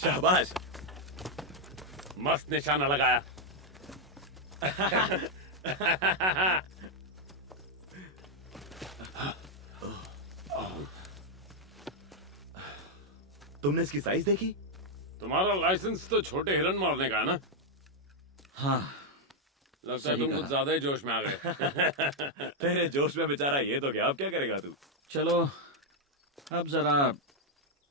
शाबाश। मस्त निशाना लगाया। तुमने इसकी साइज देखी? तुम्हारा लाइसेंस तो छोटे हिरन मारने का है ना? हाँ, लगता है तुम कुछ ज्यादा ही जोश में आ गए। तेरे जोश में बेचारा ये तो क्या, अब क्या करेगा तू? चलो अब जरा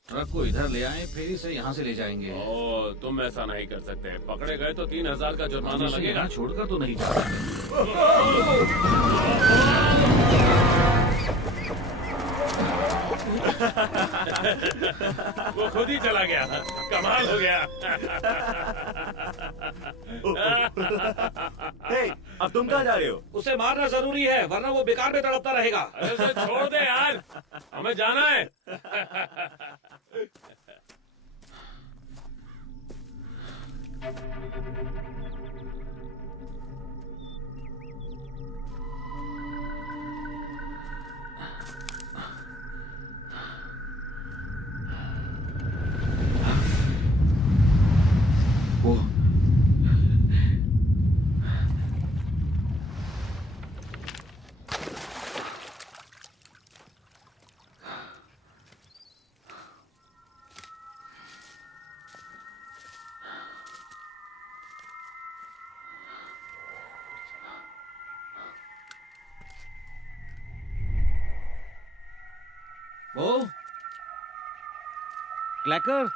ट्रक को इधर ले आए, फिर इसे यहाँ से ले जाएंगे। ओ, तुम ऐसा नहीं कर सकते। पकड़े गए तो 3000 का जुर्माना इसे लगेगा। यहाँ छोड़कर तो नहीं जा सकते। वो खुद ही चला गया। कमाल हो गया। हे, अब तुम कहाँ जा रहे हो? उसे मारना जरूरी है, वरना वो बेकार में तड़पता रहेगा। अरे उसे छोड़ दे यार, हमें जाना है। वो वो क्लैकर,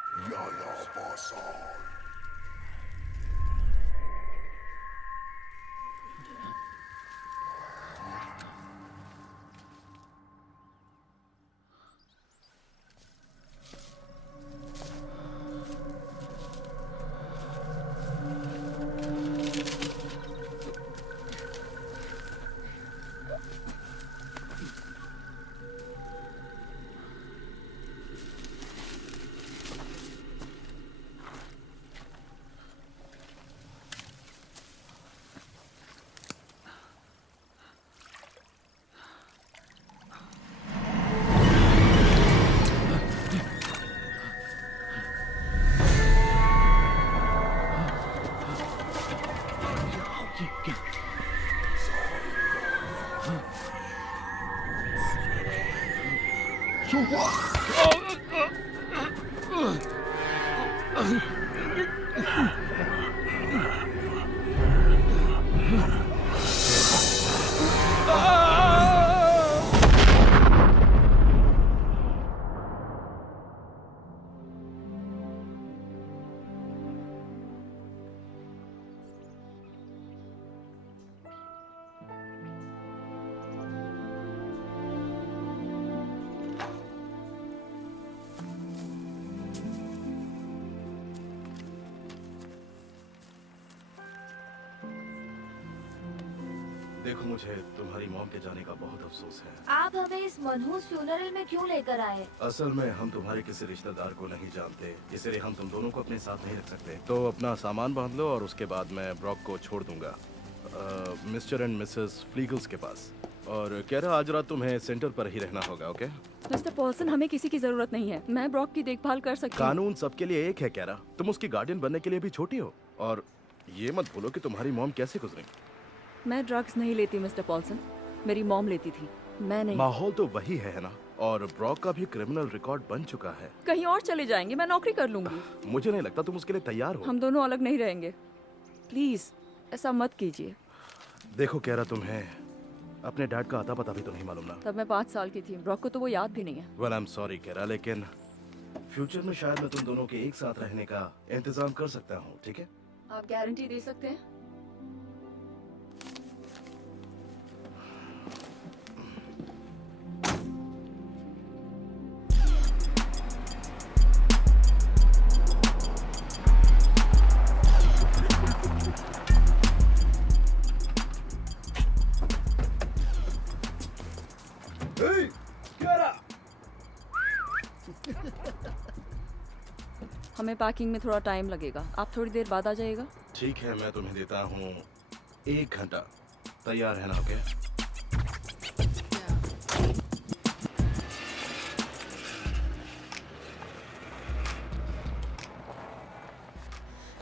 देखो, मुझे तुम्हारी मॉम के जाने का बहुत अफसोस है। आप हमें इस मनहूस फ्यूनरल में क्यों लेकर आए? असल में हम तुम्हारे किसी रिश्तेदार को नहीं जानते, इसलिए हम तुम दोनों को अपने साथ नहीं रख सकते। तो अपना सामान बांध लो और उसके बाद मैं ब्रॉक को छोड़ दूंगा मिस्टर एंड मिसेस फ्लीगल्स के पास। और कह रहा आज रात तुम्हें सेंटर पर ही रहना होगा, ओके? मिस्टर पॉल्सन, हमें किसी की जरूरत नहीं है। मैं ब्रॉक की देखभाल कर सकती हूँ। कानून सबके लिए एक है, कह रहा। तुम उसकी गार्डियन बनने के लिए भी छोटी हो। और ये मत भूलो कि तुम्हारी मॉम कैसे गुजरी। मैं ड्रग्स नहीं लेती मिस्टर पॉल्सन, मेरी मॉम लेती थी, मैं नहीं। माहौल तो वही है ना? और ब्रॉक का भी क्रिमिनल रिकॉर्ड बन चुका है। कहीं और चले जाएंगे, मैं नौकरी कर लूंगी। मुझे नहीं लगता तुम उसके लिए तैयार हो। हम दोनों अलग नहीं रहेंगे, प्लीज ऐसा मत कीजिए। देखो, कह रहा तुम्हें अपने डैड का आता पता भी तो नहीं मालूम ना? तब मैं 5 साल की थी, ब्रॉक को तो वो याद भी नहीं है। वेल, आई एम सॉरी कह रहा, लेकिन फ्यूचर में शायद मैं तुम दोनों के एक साथ रहने का इंतजाम कर सकता हूँ, ठीक है? आप गारंटी दे सकते हैं? हमें पैकिंग में थोड़ा टाइम लगेगा, आप थोड़ी देर बाद आ जाइएगा। ठीक है, मैं तुम्हें देता हूँ 1 घंटा, तैयार है ना? ओके?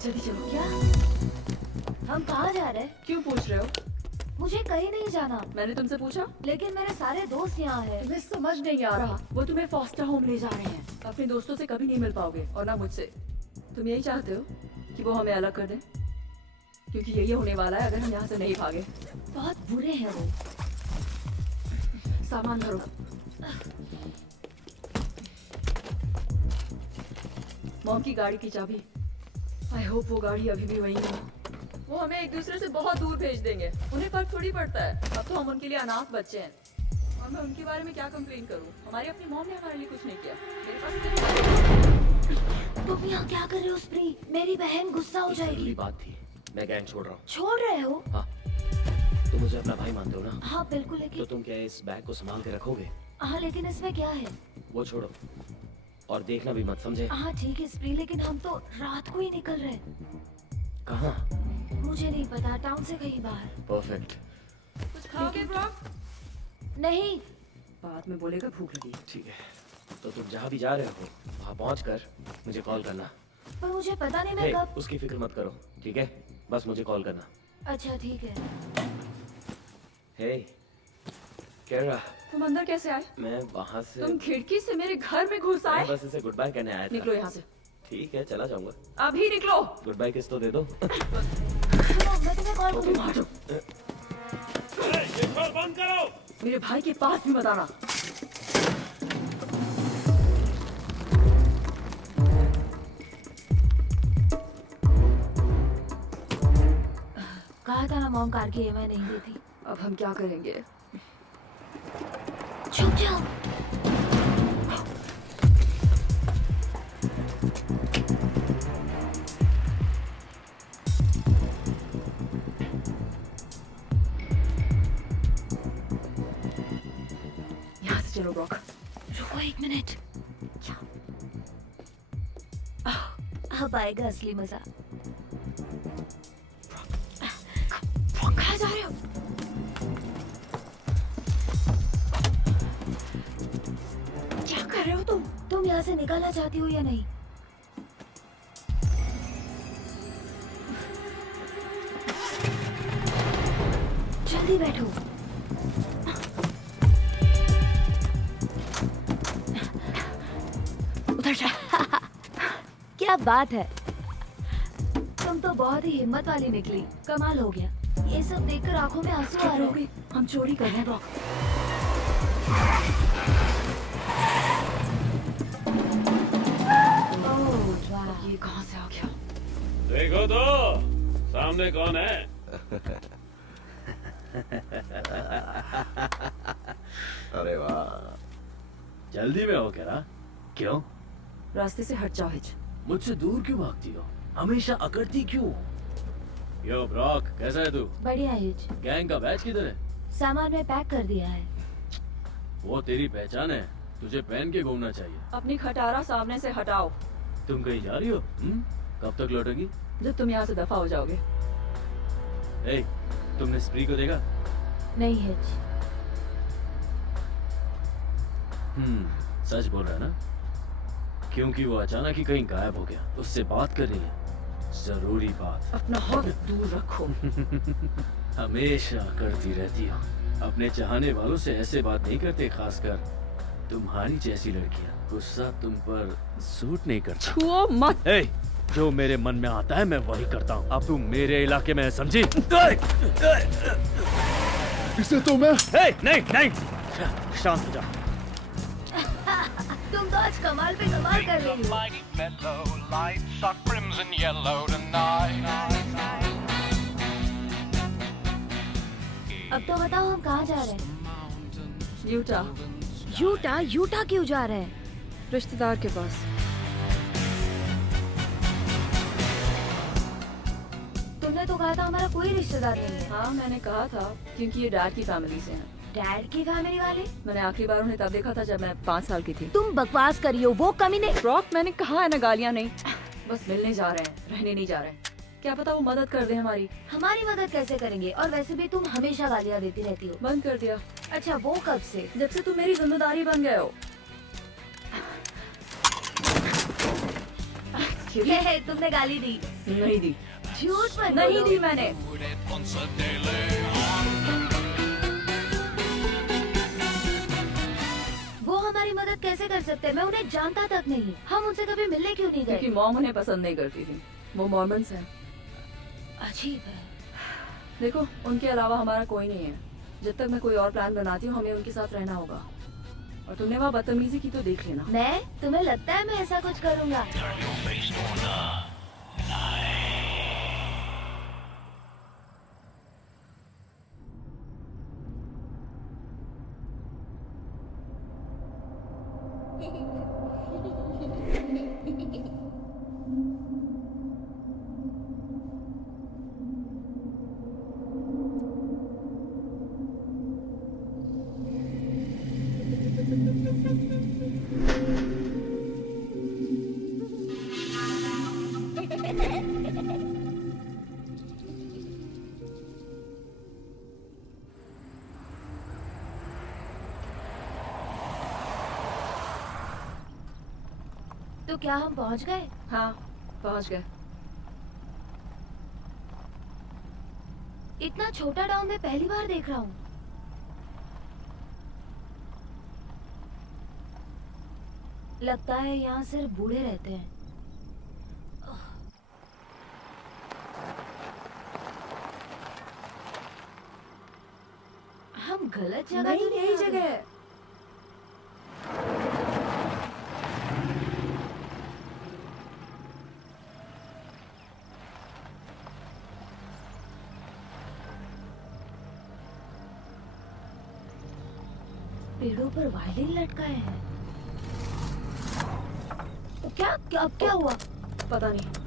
जल्दी चलो। क्या? हम कहाँ जा रहे हैं? क्यों पूछ रहे हो? मुझे कहीं नहीं जाना, मैंने तुमसे पूछा? लेकिन मेरे सारे दोस्त यहाँ हैं। तुम्हें समझ नहीं आ रहा, वो तुम्हें फॉस्टर होम ले जा रहे हैं। अपने दोस्तों से कभी नहीं मिल पाओगे, और ना मुझसे। तुम यही चाहते हो कि वो हमें अलग कर दें? क्योंकि यही होने वाला है अगर हम यहाँ से नहीं भागे। बहुत बुरे हैं वो। सामान भरो। मॉम की गाड़ी की चाबी। आई होप वो गाड़ी अभी भी वही है। वो हमें एक दूसरे से बहुत दूर भेज देंगे, उन्हें फर्क थोड़ी पड़ता है। अब तो हम उनके लिए अनाथ बच्चे हैं, और मैं उनके बारे में क्या कंप्लेन करूं? हमारी अपनी मॉम ने हमारे लिए कुछ नहीं किया। मेरे पास तुम यहाँ क्या कर रहे हो स्प्री? मेरी बहन गुस्सा हो जाएगी। जरूरी बात थी, मैं गैंग छोड़ रहा हूँ। छोड़ रहे हो? हाँ, तुम मुझे अपना भाई मानते हो ना? हाँ बिल्कुल, तो लेकिन तुम क्या इस बैग को संभाल के रखोगे? हाँ लेकिन इसमें क्या है? वो छोड़ो और देखना भी मत, समझे? हाँ ठीक है स्प्री, लेकिन हम तो रात को ही निकल रहे हैं। कहाँ? मुझे नहीं पता, टाउन से कहीं बाहर। परफेक्ट। कुछ खाओगे ब्रॉक? नहीं। बाद में बोलेगा भूख लगी। ठीक है, तो तुम जहाँ भी जा रहे हो वहाँ पहुँचकर मुझे कॉल करना। पर मुझे पता नहीं मैं हे, कब। उसकी फिक्र मत करो, ठीक है? बस मुझे कॉल करना। अच्छा ठीक है। हे, केरा, तुम अंदर कैसे आए? मैं वहाँ से तुम खिड़की से मेरे घर में घुस आए? मैं बस इसे गुड बाय कहने आया था। निकलो यहाँ से। ठीक है, चला जाऊंगा। अभी निकलो। गुड बाय किस तो दे दो। सुनो, मैं तुम्हें कॉल ओके। करूँगा। ये शोर बंद करो। मेरे भाई के पास भी मत आना। कहा था ना मॉम कार की EMI नहीं दी थी। अब हम क्या करेंगे? चुप जाओ। यहाँ से चलो ब्रॉक। रुको एक मिनट। अब आएगा असली मजा। कहाँ जा रहे हो? क्या कर रहे हो तुम? तुम यहाँ से निकलना चाहती हो या नहीं? जल्दी बैठो। उधर जा। क्या बात है, तुम तो बहुत ही हिम्मत वाली निकली। कमाल हो गया। ये सब देखकर आंखों में आंसू आ रहे हैं। हम चोरी कर रहे हैं ब्रॉक। ओह वाह। ये कहाँ से आ गया? देखो तो सामने कौन है। अरे वाह, जल्दी में हो क्या? क्यों? रास्ते से हट जाओ हिच। मुझसे दूर क्यों भागती हो? हमेशा अकड़ती क्यों? यो ब्रॉक, कैसा है तू? बढ़िया हिच। गैंग का बैच किधर है? सामान में पैक कर दिया है। वो तेरी पहचान है, तुझे पहन के घूमना चाहिए। अपनी खटारा सामने से हटाओ। तुम कहीं जा रही हो? कब तक लौटेगी? जब तुम यहाँ से दफा हो जाओगे। ए, तुमने स्प्री को देखा? नहीं हिच। सच बोल रहा है ना? क्योंकि वो अचानक ही कहीं गायब हो गया। उससे बात कर रही है, जरूरी बात। अपना हाथ दूर रखो। हमेशा करती रहती हो। अपने चाहने वालों से ऐसे बात नहीं करते, खासकर तुम्हारी जैसी लड़कियां। गुस्सा तुम पर सूट नहीं करता। छुओ मत। ए, जो मेरे मन में आता है मैं वही करता हूँ। अब तुम मेरे इलाके में है, समझी? इसे तो मैं नहीं नहीं, शांत हो जा। तुम तो आज कमाल पे कमाल कर रही हो। Mighty mellow lights are crimson yellow tonight. अब तो बताओ हम कहाँ जा रहे हैं? Utah, Utah? यूटा क्यों जा रहे हैं? रिश्तेदार के पास। तुमने तो कहा था हमारा कोई रिश्तेदार नहीं है। हाँ मैंने कहा था, क्योंकि ये डैड की फैमिली से हैं। डैड की फैमिली वाले? मैंने आखिरी बार उन्हें तब देखा था जब मैं 5 साल की थी। तुम बकवास करियो, वो कमीने। ब्रॉक, मैंने कहा है ना, गालियाँ नहीं। बस मिलने जा रहे हैं, रहने नहीं जा रहे हैं। क्या पता वो मदद कर दे हमारी। हमारी मदद कैसे करेंगे? और वैसे भी तुम हमेशा गालियाँ देती रहती हो। बंद कर दिया। अच्छा, वो कब से? जब से तुम मेरी जिम्मेदारी बन गए हो। हे, तुमने गाली दी। नहीं दी। झूठ मत नहीं बोलो। दी मैंने। वो हमारी मदद कैसे कर सकते हैं? मैं उन्हें जानता तक नहीं। हम उनसे कभी मिलने क्यों नहीं क्योंकि गए? मॉम उन्हें पसंद नहीं करती थी। वो मॉर्मन्स हैं। अजीब है। देखो, उनके अलावा हमारा कोई नहीं है। जब तक मैं कोई और प्लान बनाती हूँ, हमें उनके साथ रहना होगा। और तुमने वहाँ बदतमीजी की तो देख लेना। मैं? तुम्हें लगता है मैं ऐसा कुछ करूँगा? तो क्या हम पहुंच गए? हाँ, पहुँच गए। इतना छोटा टाउन मैं पहली बार देख रहा हूँ। लगता है यहाँ सिर्फ बूढ़े रहते हैं। हम गलत जगह नहीं, तो नहीं यही आ गए? जगह है। पेड़ों पर वायलिन लटकाए हैं। क्या क्या अब क्या हुआ? पता नहीं।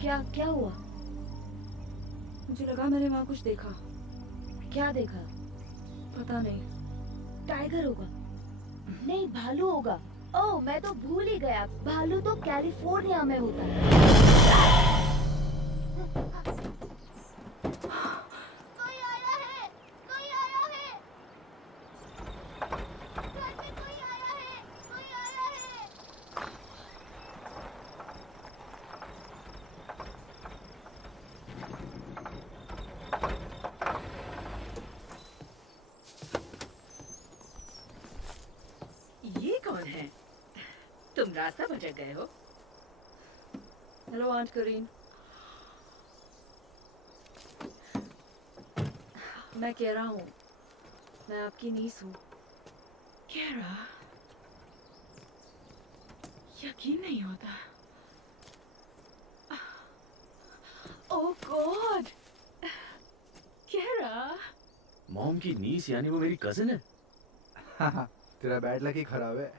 क्या क्या हुआ? मुझे लगा मैंने वहाँ कुछ देखा। क्या देखा? पता नहीं। टाइगर होगा? नहीं, भालू होगा। ओह, मैं तो भूल ही गया। भालू तो कैलिफोर्निया में होता है। कोई आया है, कोई आया है। घर में कोई आया है, कोई आया है। ये कौन है? तुम रास्ता भटक गए हो? हेलो आंट करीन। मैं कह रहा हूँ, मैं आपकी नीस हूँ। केरा, यकीन नहीं होता। ओह गॉड, केरा। मॉम की नीस यानी वो मेरी कजिन है? तेरा बैड लक ही खराब है।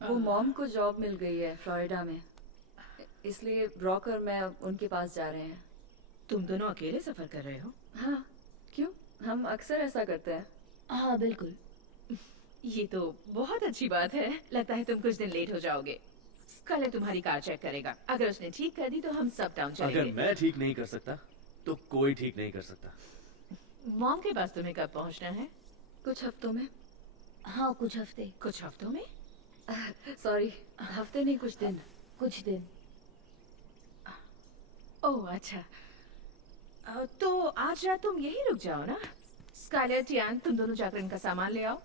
वो मॉम को जॉब मिल गई है फ्लोरिडा में, इसलिए ब्रॉक और मैं उनके पास जा रहे हैं। तुम दोनों अकेले सफर कर रहे हो? हाँ, क्यों? हम अक्सर ऐसा करते हैं। हाँ बिल्कुल। ये तो बहुत अच्छी बात है। लगता है तुम कुछ दिन लेट हो जाओगे। कल तुम्हारी कार चेक करेगा। अगर उसने ठीक कर दी तो हम सब टाउन अगर चलेंगे। मैं ठीक नहीं कर सकता तो कोई ठीक नहीं कर सकता। मॉम के पास तुम्हें कब पहुंचना है? कुछ हफ्तों में। हाँ, कुछ हफ्ते। कुछ हफ्तों में? सॉरी, हफ्ते नहीं, कुछ दिन। कुछ दिन। ओह अच्छा। तो आज रात तुम यही रुक जाओ ना। स्कारलेट, टियान, तुम दोनों जाकर इनका सामान ले आओ।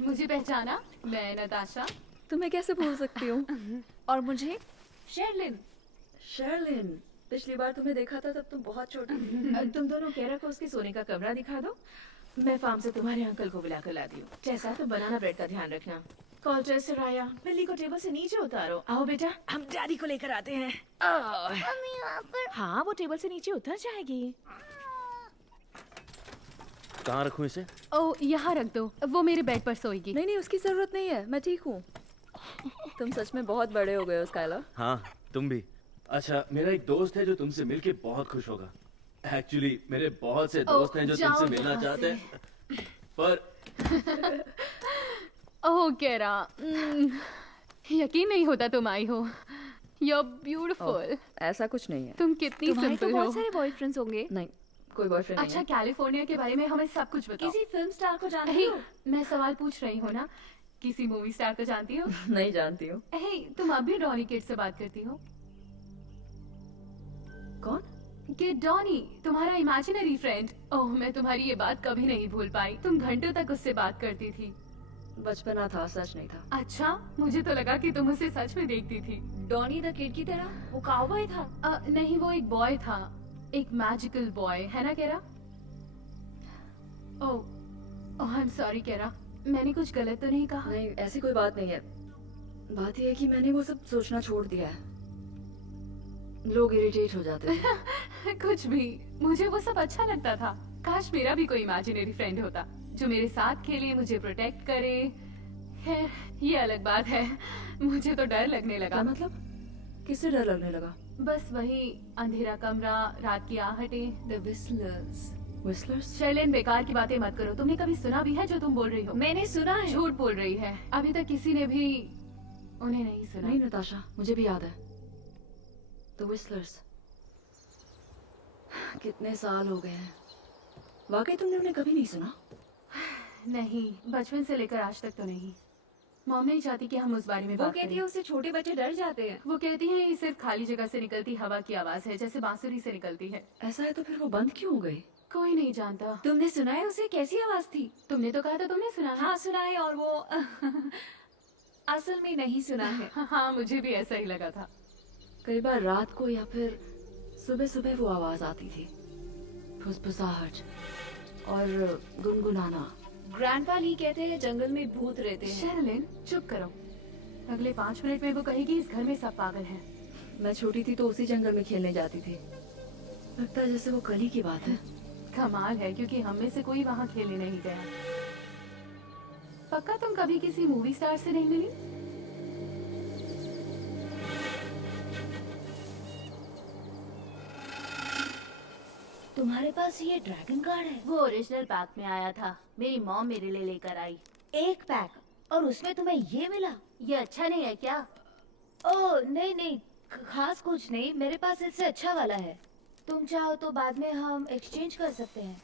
मुझे पहचाना? मैं नताशा। तुम्हें कैसे भूल सकती हूँ? और मुझे शेरलिन। शर्लिन, पिछली बार तुम्हें देखा था तब तुम बहुत छोटी थी। तुम दोनों केरा को उसके सोने का कमरा दिखा दो। मैं फार्म से तुम्हारे अंकल को बुलाकर लाती हूँ। जैसा तो बनाना ब्रेड का ध्यान रखना। कॉल्टर, सराया, बिल्ली को टेबल से नीचे उतारो। आओ बेटा, हम डैडी को लेकर आते हैं। हाँ, वो टेबल से नीचे उतर जाएगी। कहाँ रखूं इसे? ओ यहाँ रख दो, वो मेरे बेड पर सोएगी। नहीं नहीं, उसकी जरूरत नहीं है, मैं ठीक हूँ। तुम सच में बहुत बड़े हो गए हो स्काइलर। हाँ, तुम भी। अच्छा, मेरा एक दोस्त है जो तुमसे मिलके बहुत खुश होगा। एक्चुअली मेरे बहुत से दोस्त हैं जो जाओ तुमसे मिलना यहाँ चाहते हैं, पर ओह केरा, यकीन नहीं होता तुम आई हो। You are beautiful. ऐसा कुछ नहीं है। तुम कितनी तुम्हारे तो सिंपल हो। बहुत सारे बॉयफ्रेंड्स होंगे। नहीं, कोई बॉयफ्रेंड नहीं अच्छा, है। कैलिफोर्निया के बारे में हमें सब कुछ बताओ। किसी फिल्म स्टार को जानती हे, हो? मैं सवाल पूछ रही हूँ ना, किसी मूवी स्टार को जानती हो? नहीं जानती हूँ। हे, तुम अभी डॉनी किड से बात करती हो? कौन? किड डॉनी, तुम्हारा इमेजिनरी फ्रेंड। ओह, मैं तुम्हारी ये बात कभी नहीं भूल पाई। तुम घंटों तक उससे बात करती थी। बचपना था, सच नहीं था। अच्छा, मुझे तो लगा कि तुम उसे सच में देखती थी। डॉनी द किड की तरह? वो काउबॉय था? नहीं, वो एक बॉय था, एक मैजिकल बॉय, है ना केरा? ओह, आई एम सॉरी केरा, मैंने कुछ गलत तो नहीं कहा? नहीं, ऐसी कोई बात नहीं है। बात यह है कि मैंने वो सब सोचना छोड़ दिया है। लोग इरिटेट हो जाते हैं। कुछ भी, मुझे वो सब अच्छा लगता था। काश मेरा भी कोई इमेजिनरी फ्रेंड होता जो मेरे साथ खेले, मुझे प्रोटेक्ट करे। खैर, ये अलग बात है। मुझे तो डर लगने लगा। क्या मतलब? किससे डर लगने लगा? बस वही अंधेरा कमरा, रात की आहटें। The Whistlers. विस्लर्स? शर्लिन, बेकार की बातें मत करो। तुमने कभी सुना भी है जो तुम बोल रही हो? मैंने सुना है। झूठ बोल रही है। अभी तक किसी ने भी उन्हें नहीं सुना। नहीं नताशा, मुझे भी याद है। The whistlers. कितने साल हो गए हैं। वाकई तुमने उन्हें कभी नहीं सुना? नहीं, बचपन से लेकर आज तक तो नहीं। मॉम नहीं चाहती कि हम उस बारे में वो बात कहती करें। है उससे छोटे बच्चे डर जाते हैं। वो कहती है ये सिर्फ खाली जगह से निकलती हवा की आवाज है, जैसे बांसुरी से निकलती है। ऐसा है तो फिर वो बंद क्यों हो गई? कोई नहीं जानता। तुमने सुना है उसे? कैसी आवाज थी? तुमने तो कहा था तुमने सुना है। हाँ सुना है, और वो असल में नहीं सुना है। हाँ, मुझे भी ऐसा ही लगा था। कई बार रात को या फिर सुबह सुबह वो आवाज आती थी, फुसफुसाहट और गुनगुनाना। ग्रैंडपा ली कहते हैं जंगल में भूत रहते हैं। शर्लिन, चुप करो। अगले 5 मिनट में वो कहेगी इस घर में सब पागल हैं। मैं छोटी थी तो उसी जंगल में खेलने जाती थी। लगता है जैसे वो कल ही की बात है। कमाल है, क्योंकि हम में से कोई वहाँ खेलने नहीं गया। पक्का तुम कभी किसी मूवी स्टार से नहीं मिली? तुम्हारे पास ये ड्रैगन कार्ड है? वो ओरिजिनल पैक में आया था, मेरी मॉम मेरे लिए लेकर आई। एक पैक, और उसमें तुम्हें ये मिला? ये अच्छा नहीं है क्या? ओह नहीं नहीं, खास कुछ नहीं, मेरे पास इससे अच्छा वाला है। तुम चाहो तो बाद में हम एक्सचेंज कर सकते हैं।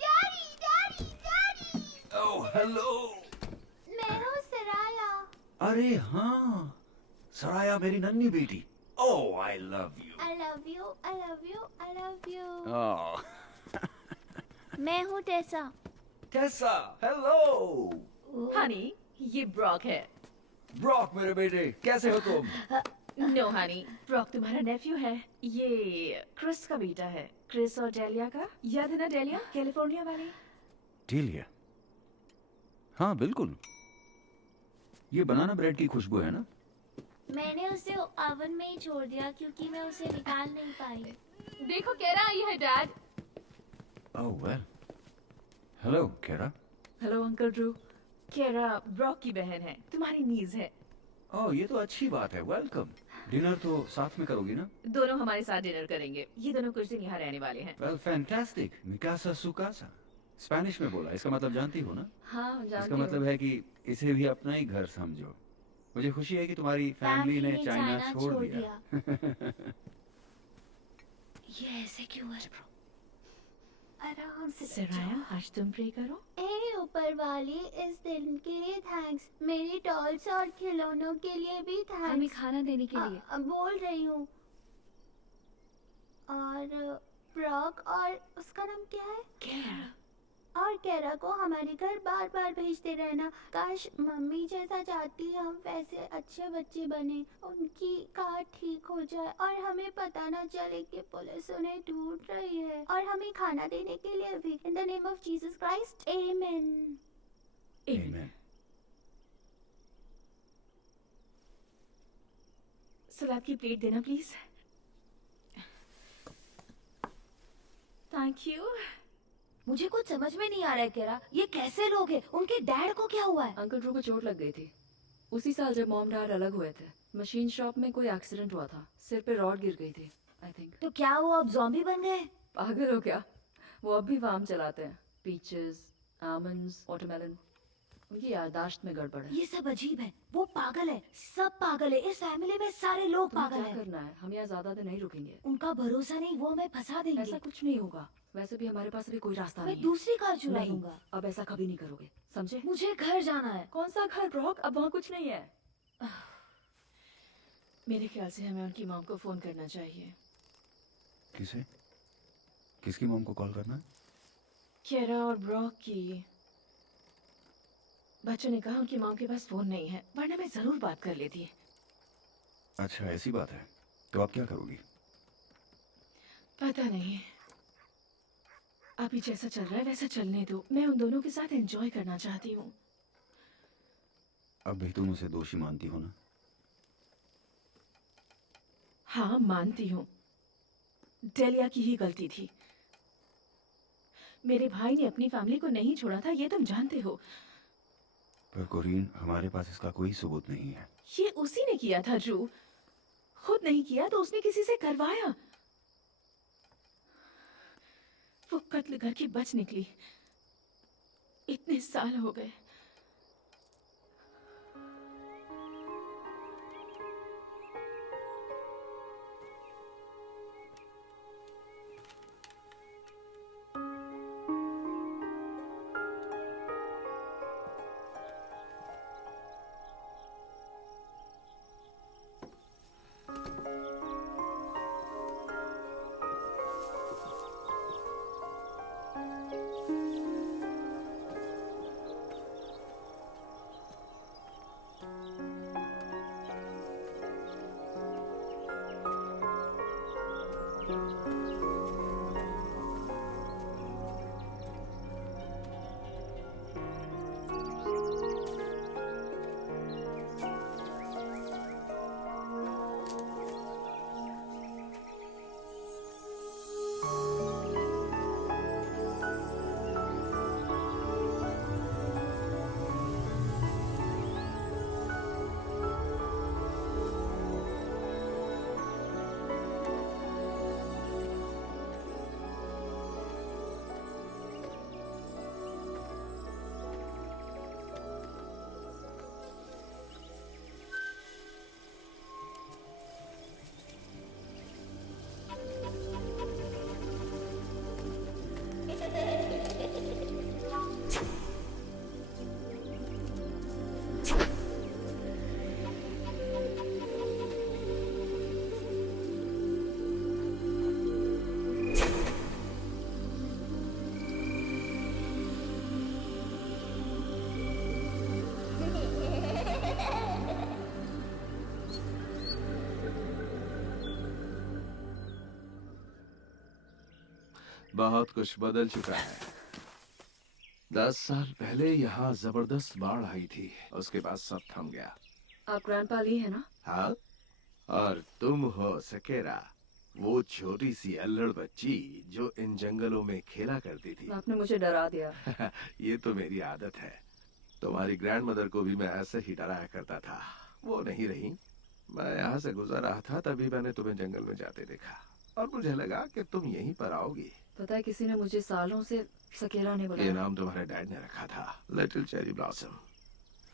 Daddy, daddy, daddy. Oh hello. मैं हूँ सराया। अरे हाँ, सराया मेरी नन्ही बेटी। Oh I love you. I love you, I love you, I love you। Oh मैं हूँ टेसा। टेसा, हेलो। हनी, ये ब्रॉक है। ब्रॉक मेरे बेटे, कैसे हो तुम? नो हनी, ब्रॉक तुम्हारा नेफ्यू है। ये क्रिस का बेटा है। क्रिस और डेलिया का। याद है ना डेलिया, कैलिफोर्निया वाली? डेलिया? हाँ बिल्कुल। ये बनाना ब्रेड की खुशबू है ना? मैंने उसे ओवन में ही छोड़ दिया क्योंकि मैं उसे निकाल नहीं पाई। देखो केरा आई है डैड। ओह वेल। हेलो केरा। Hello uncle Drew. केरा ब्रॉक की बहन है, तुम्हारी नीज है। ओह ये तो अच्छी बात है, वेलकम। डिनर तो साथ में करोगी ना? दोनों हमारे साथ डिनर करेंगे। ये दोनों कुछ दिन यहाँ रहने वाले हैं। Well fantastic. मिकासा सुकासा स्पेनिश में बोला, इसका मतलब जानती हो ना? हाँ जानती इसका हूँ। मतलब है कि इसे भी अपना ही घर समझो। मुझे खुशी है कि तुम्हारी फैमिली ने चाइना छोड़ दिया। ये ऐसे क्यों है ब्रो? आराम से सराया, आज तुम प्रे करो। ए ऊपर वाली, इस दिन के लिए थैंक्स। मेरी टॉल्स और खिलौनों के लिए भी हमें थैंक्स। खाना देने के लिए। बोल रही हूँ। और ब्रॉक और उसका नाम क्या है? केरा। और केरा को हमारे घर बार बार भेजते रहना। काश मम्मी जैसा चाहती हम वैसे अच्छे बच्चे बने, उनकी कार ठीक हो जाए और हमें पता न चले कि पुलिस उन्हें ढूंढ रही है, और हमें खाना देने के लिए भी। In the name of Jesus Christ, amen. Amen. सलाद की प्लेट देना प्लीज। Thank you. मुझे कुछ समझ में नहीं आ रहा है केरा, ये कैसे लोग हैं? उनके डैड को क्या हुआ है? अंकल ड्रू को चोट लग गई थी उसी साल जब मॉम डैड अलग हुए थे। मशीन शॉप में कोई एक्सीडेंट हुआ था, सिर पे रॉड गिर गई थी आई थिंक। तो क्या वो अब ज़ॉम्बी बन गए? पागल हो क्या, वो अब भी फार्म चलाते हैं। Peaches, almonds, watermelon. उनकी याददाश्त में गड़बड़ है। ये सब अजीब है। वो पागल है, सब पागल है, इस फैमिली में सारे लोग तुम्हें पागल क्या है। करना है, हम यहाँ ज्यादा दिन नहीं रुकेंगे। उनका भरोसा नहीं, वो हमें फंसा देंगे। ऐसा कुछ नहीं होगा, वैसे भी हमारे पास अभी कोई रास्ता मैं नहीं है। दूसरी कार चुरा नहीं, लूंगा। अब ऐसा कभी नहीं करोगे, समझे? मुझे घर जाना है। कौन सा घर ब्रॉक, अब वहाँ कुछ नहीं है। मेरे ख्याल से हमें उनकी मॉम को फोन करना चाहिए। किसे? किसकी मॉम को कॉल करना है? केरा और ब्रॉक की। बच्चों ने कहा उनकी मॉम के पास फोन नहीं है, वरना मैं जरूर बात कर लेती। अच्छा ऐसी बात है, तो आप क्या करोगी? पता नहीं, अभी जैसा चल रहा है वैसा चलने दो। मैं उन दोनों के साथ एंजॉय करना चाहती हूँ। अब भी तुम उसे दोषी मानती हो ना? हाँ मानती हूँ, डेलिया की ही गलती थी। मेरे भाई ने अपनी फैमिली को नहीं छोड़ा था, ये तुम जानते हो। पर कोरीन, हमारे पास इसका कोई सबूत नहीं है। ये उसी ने किया था ड्रू, खुद नहीं किया तो उसने किसी से करवाया। वो कत्ल करके बच निकली, इतने साल हो गए। बहुत कुछ बदल चुका है। 10 साल पहले यहाँ जबरदस्त बाढ़ आई थी, उसके बाद सब थम गया। आप ग्रैंडपा ली है ना? हाँ, और तुम हो सकेरा, वो छोटी सी अल्लड़ बच्ची जो इन जंगलों में खेला करती थी। आपने मुझे डरा दिया। ये तो मेरी आदत है। तुम्हारी ग्रैंडमदर को भी मैं ऐसे ही डराया करता था, वो नहीं रही। मैं यहाँ से गुजर रहा था, तभी मैंने तुम्हें जंगल में जाते देखा और मुझे लगा कि तुम यहीं पर आओगी। पता है, किसी ने मुझे सालों से सकेरा ने बुलाया। ये नाम तुम्हारे डैड ने रखा था, लिटिल चेरी ब्लॉसम।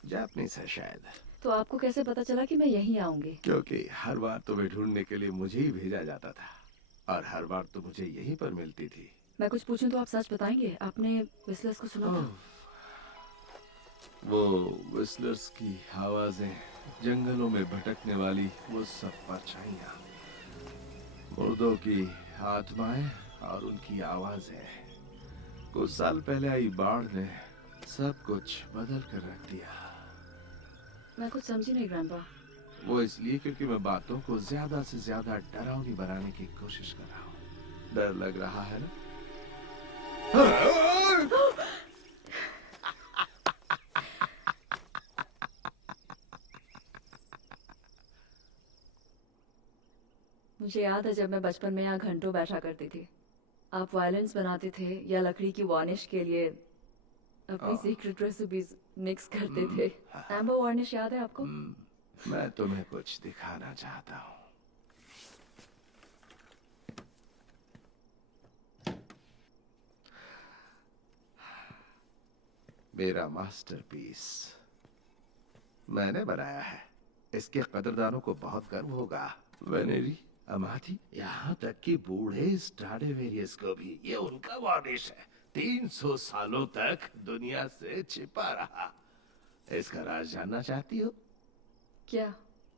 जापानीज है शायद। तो आपको कैसे पता चला कि मैं यहीं आऊंगी? क्योंकि हर बार तुम्हें ढूंढने के लिए मुझे ही भेजा जाता था और हर बार तो मुझे यहीं पर मिलती थी। मैं कुछ पूछूं तो आप सच बताएंगे? आपने विस्लर्स को सुना था? वो विस्लर्स की आवाजें, जंगलों में भटकने वाली वो सब परछाइयां, मुर्दों की आत्माएं और उनकी आवाजें। कुछ साल पहले आई बाढ़ ने सब कुछ बदल कर रख दिया। मैं कुछ समझी नहीं ग्रैंडपा। वो इसलिए क्योंकि मैं बातों को ज्यादा से ज्यादा डरावनी बनाने की कोशिश कर रहा हूँ। डर लग रहा है ना? मुझे याद है जब मैं बचपन में यहाँ घंटों बैठा करती थी। आप वायलेंस बनाते थे या लकड़ी की वार्निश के लिए अपनी सीक्रेट रेसिपीज मिक्स करते थे? एम्बर वार्निश याद है आपको? मैं तुम्हें कुछ दिखाना चाहता हूँ। मेरा मास्टरपीस मैंने बनाया है। इसके कदरदानों को बहुत गर्व होगा। वेनेरी, अमाथी, यहाँ तक कि बूढ़े स्ट्राडिवेरियस को भी ये उनका वार्निश है। 300 सालों तक दुनिया से छिपा रहा। इसका राज जानना चाहती हो? क्या?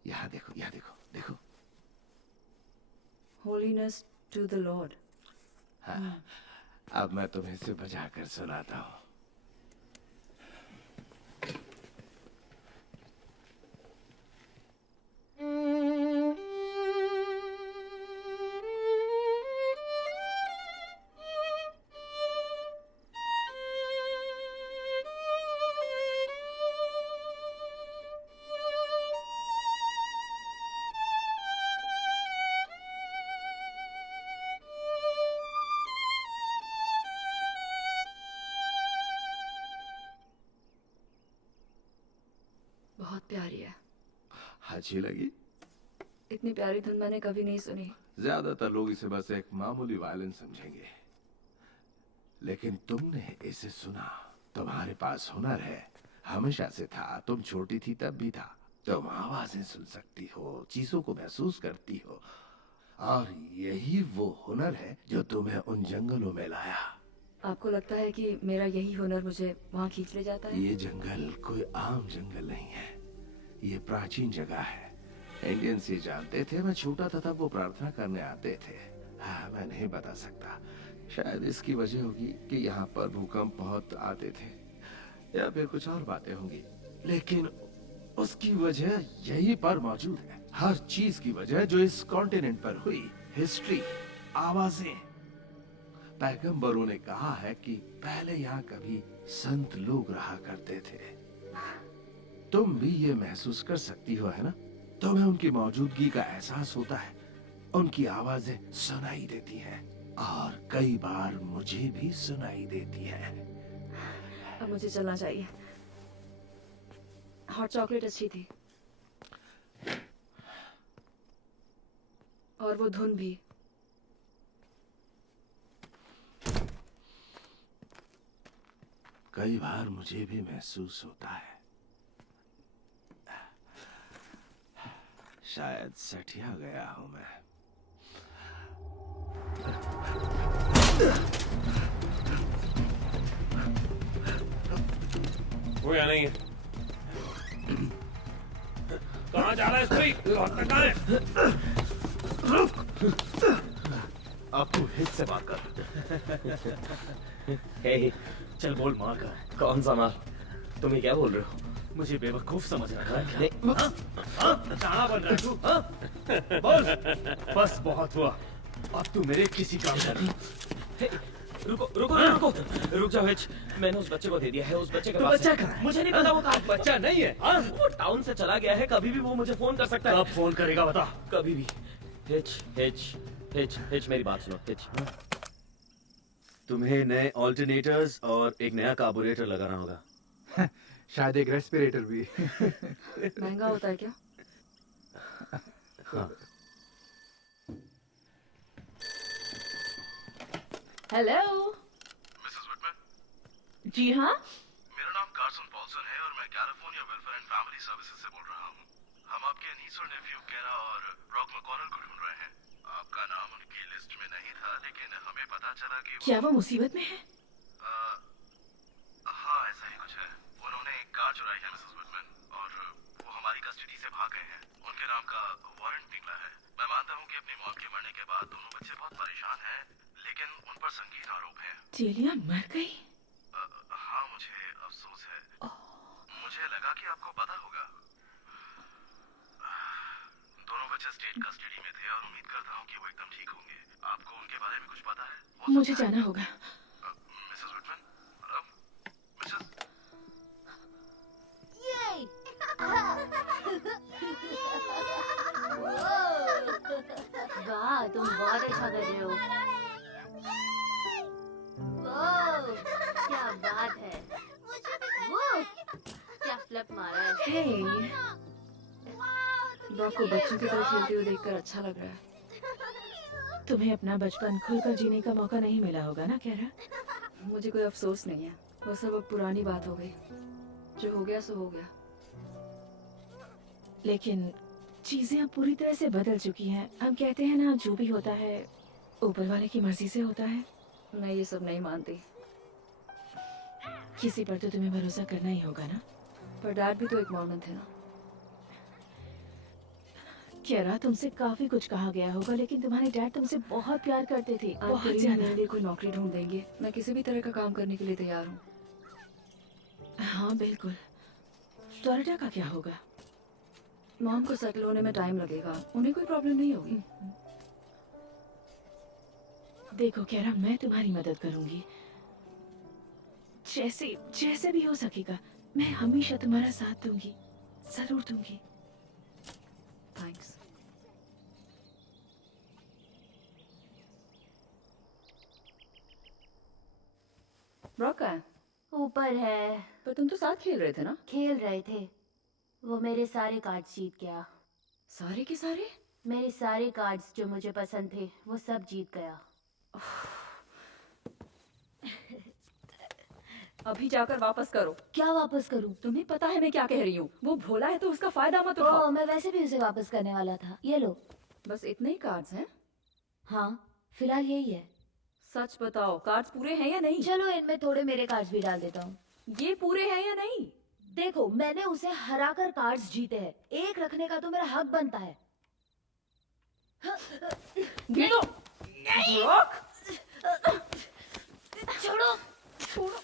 यहाँ देखो, यहाँ देखो, देखो। Holiness to the lord. हाँ, अब मैं तुम्हें इसे बजा कर सुनाता हूँ। बहुत प्यारी है। अच्छी लगी? इतनी प्यारी धुन मैंने कभी नहीं सुनी। ज्यादातर लोग इसे बस एक मामूली वायलिन समझेंगे, लेकिन तुमने इसे सुना। तुम्हारे पास हुनर है, हमेशा से था। तुम छोटी थी तब भी था। तुम आवाजें सुन सकती हो, चीजों को महसूस करती हो, और यही वो हुनर है जो तुम्हें उन जंगलों में लाया। आपको लगता है कि मेरा यही हुनर मुझे वहाँ खींच ले जाता है? ये जंगल कोई आम जंगल नहीं है। ये प्राचीन जगह है। इंडियंस ये जानते थे। मैं छोटा था तब वो प्रार्थना करने आते थे। हाँ, मैं नहीं बता सकता। शायद इसकी वजह होगी कि यहाँ पर भूकंप बहुत आते थे, या फिर कुछ और बातें होंगी, लेकिन उसकी वजह यहीं पर मौजूद है। हर चीज की वजह जो इस कॉन्टिनेंट पर हुई। हिस्ट्री, आवाजें। पैगंबरों ने कहा है कि पहले यहाँ कभी संत लोग रहा करते थे। तुम भी ये महसूस कर सकती हो, है ना? तुम्हें उनकी मौजूदगी का एहसास होता है। उनकी आवाजें सुनाई देती हैं, और कई बार मुझे भी सुनाई देती है। अब मुझे चलना चाहिए। हॉट चॉकलेट अच्छी थी, और वो धुन भी। कई बार मुझे भी महसूस होता है शायद सठिया गया हूं मैं। वो यहाँ नहीं है। कहाँ जा रहा है स्त्री? कहाँ है? अब तू हित से बात कर। हे, चल बोल माँ का। कौन सा माँ? तुम ये क्या बोल रहे हो? मुझे बेवकूफ समझ रहा है क्या? जाना बन रहा है तू? हाँ? बोल। बस बहुत हुआ। अब तू मेरे किसी काम का नहीं। रुको रुको रुको रुक जाओ हिच। मैंने उस बच्चे को दे दिया है। उस बच्चे का बच्चा कहाँ है? मुझे नहीं पता वो कहाँ। बच्चा नहीं है। हाँ? वो टाउन से चला गया है। कभी भी वो मुझे फोन कर सकता है। कब फोन करेगा बता? कभी भी। हिच हिच हिच हिच मेरी बात सुनो हिच। तुम्हें नए ऑल्टरनेटर्स और एक नया कार्बोरेटर लगाना होगा। शायद एक रेस्पिरेटर भी। महंगा होता है क्या? हाँ। हेलो मिसेस विटमैन, जी हाँ, मेरा नाम कार्सन पॉल्सन है और मैं California welfare and family services से बोल रहा हूँ। हम आपके नीस और नेफ्यू केरा और रॉक मैकॉनल को ढूंढ रहे हैं। आपका नाम उनकी लिस्ट में नहीं था, लेकिन हमें पता चला कि क्या वो मुसीबत में है? हाँ, ऐसा ही कुछ है। उन्होंने एक कार चुराई है मिसेस विटमैन, और वो हमारी कस्टडी से भाग गए हैं। उनके नाम का वारंट निकला है। मैं मानता हूँ कि अपनी मॉम के मरने के बाद दोनों बच्चे बहुत परेशान हैं, लेकिन उन पर संगीन आरोप है। जेलिया मर गई? हाँ, मुझे अफसोस है। मुझे लगा कि आपको पता होगा। दोनों बच्चे स्टेट कस्टडी में थे और उम्मीद करता हूँ कि वो एकदम ठीक होंगे। आपको उनके बारे में कुछ पता है? मुझे जाना होगा। Mrs Whitman, hello Mrs. वाह, तुम बहुत अच्छा कर रहे हो। क्या बात है। वो क्या फ्लिप मारा है। हे, ब्रॉक को बच्चों की तरह खेलते हुए देखकर अच्छा लग रहा है। तुम्हें अपना बचपन खुलकर जीने का मौका नहीं मिला होगा ना कैरा? मुझे कोई अफसोस नहीं है, वो सब अब पुरानी बात हो गई। जो हो गया सो हो गया। लेकिन चीजें अब पूरी तरह से बदल चुकी हैं। हम कहते हैं ना, जो भी होता है ऊपर वाले की मर्जी से होता है। मैं ये सब नहीं मानती। किसी पर तो तुम्हें भरोसा करना ही होगा ना। पर डैड भी तो एक मॉर्मन थे ना। कैरा, तुमसे काफी कुछ कहा गया होगा, लेकिन तुम्हारे डैड तुमसे बहुत प्यार करते थे, बहुत ज्यादा। मेरे लिए कोई नौकरी ढूंढ देंगे, मैं किसी भी तरह का काम करने के लिए तैयार हूँ। हाँ बिल्कुल। फ्लोरिडा का क्या होगा? मॉम को सेटल होने में टाइम लगेगा, उन्हें कोई प्रॉब्लम नहीं होगी। देखो कैरा, मैं तुम्हारी मदद करूंगी, जैसे जैसे भी हो सकेगा। मैं हमेशा तुम्हारा साथ दूंगी, जरूर दूंगी। थैंक्स। ब्रॉक कहाँ है? ऊपर है। पर तुम तो साथ खेल रहे थे ना? खेल रहे थे, वो मेरे सारे कार्ड्स जीत गया। सारे के सारे? मेरे सारे कार्ड्स जो मुझे पसंद थे वो सब जीत गया। अभी जाकर वापस करो। क्या वापस करूं? तुम्हें पता है मैं क्या कह रही हूँ। वो भोला है तो उसका फायदा मत उठाओ। मैं वैसे भी उसे वापस करने वाला था। ये लो। बस इतने ही कार्ड्स हैं? हाँ, फिलहाल यही है। सच बताओ, कार्ड्स पूरे हैं या नहीं? चलो इनमें थोड़े मेरे कार्ड्स भी डाल देता हूँ। ये पूरे हैं या नहीं? देखो, मैंने उसे हराकर कार्ड्स जीते हैं, एक रखने का तो मेरा हक बनता है। गिनो। ब्रॉक! छोड़ो, छोड़ो।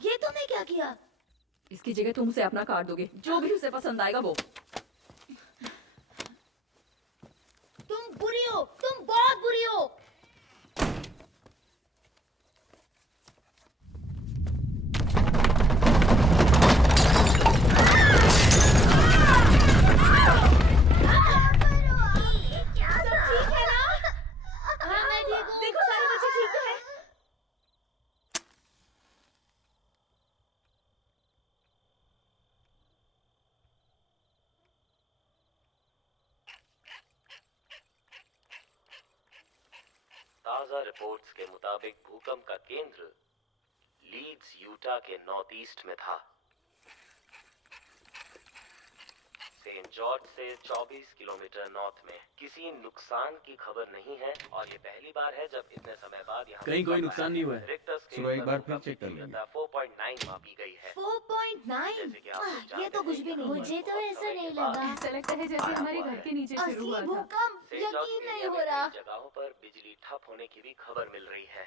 ये तुमने क्या किया? इसकी जगह तुम उसे अपना कार्ड दोगे, जो भी उसे पसंद आएगा वो। तुम बुरी हो, तुम बहुत बुरी हो। ताज़ा रिपोर्ट्स के मुताबिक भूकंप का केंद्र लीड्स यूटा के नॉर्थ ईस्ट में था। सेंट जॉर्ज से 24 किलोमीटर नॉर्थ में। किसी नुकसान की खबर नहीं है और ये पहली बार है जब इतने समय बाद यहाँ कहीं कोई नुकसान नहीं हुआ है। चलो एक बार फिर चेक कर लीजिए। 4.9 मापी गई है। 4.9? ये तो कुछ भी नहीं। मुझे तो ऐसा नहीं लगा। ऐसा लगता है जैसे हमारे घर के नीचे शुरू हुआ था। भूकंप, यकीन नहीं हो रहा। जगहों पर बिजली ठप होने की भी खबर मिल रही है।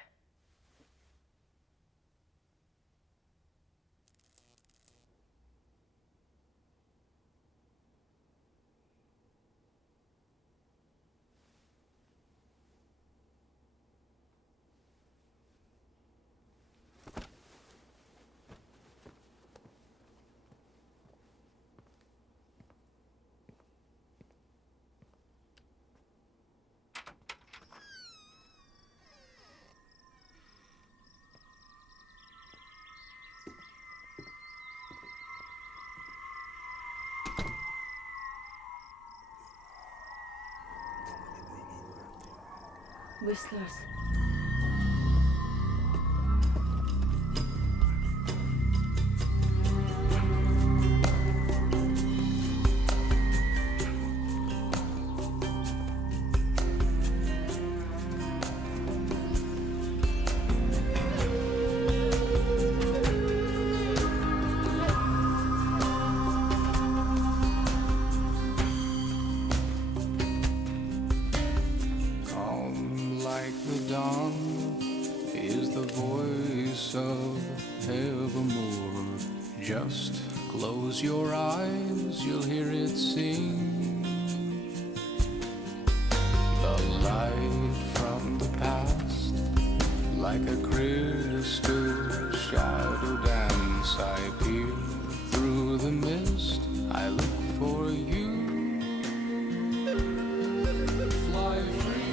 Whistlers. Just close your eyes, you'll hear it sing. The light from the past, like a crystal shadow dance. I peer through the mist, I look for you. Fly free.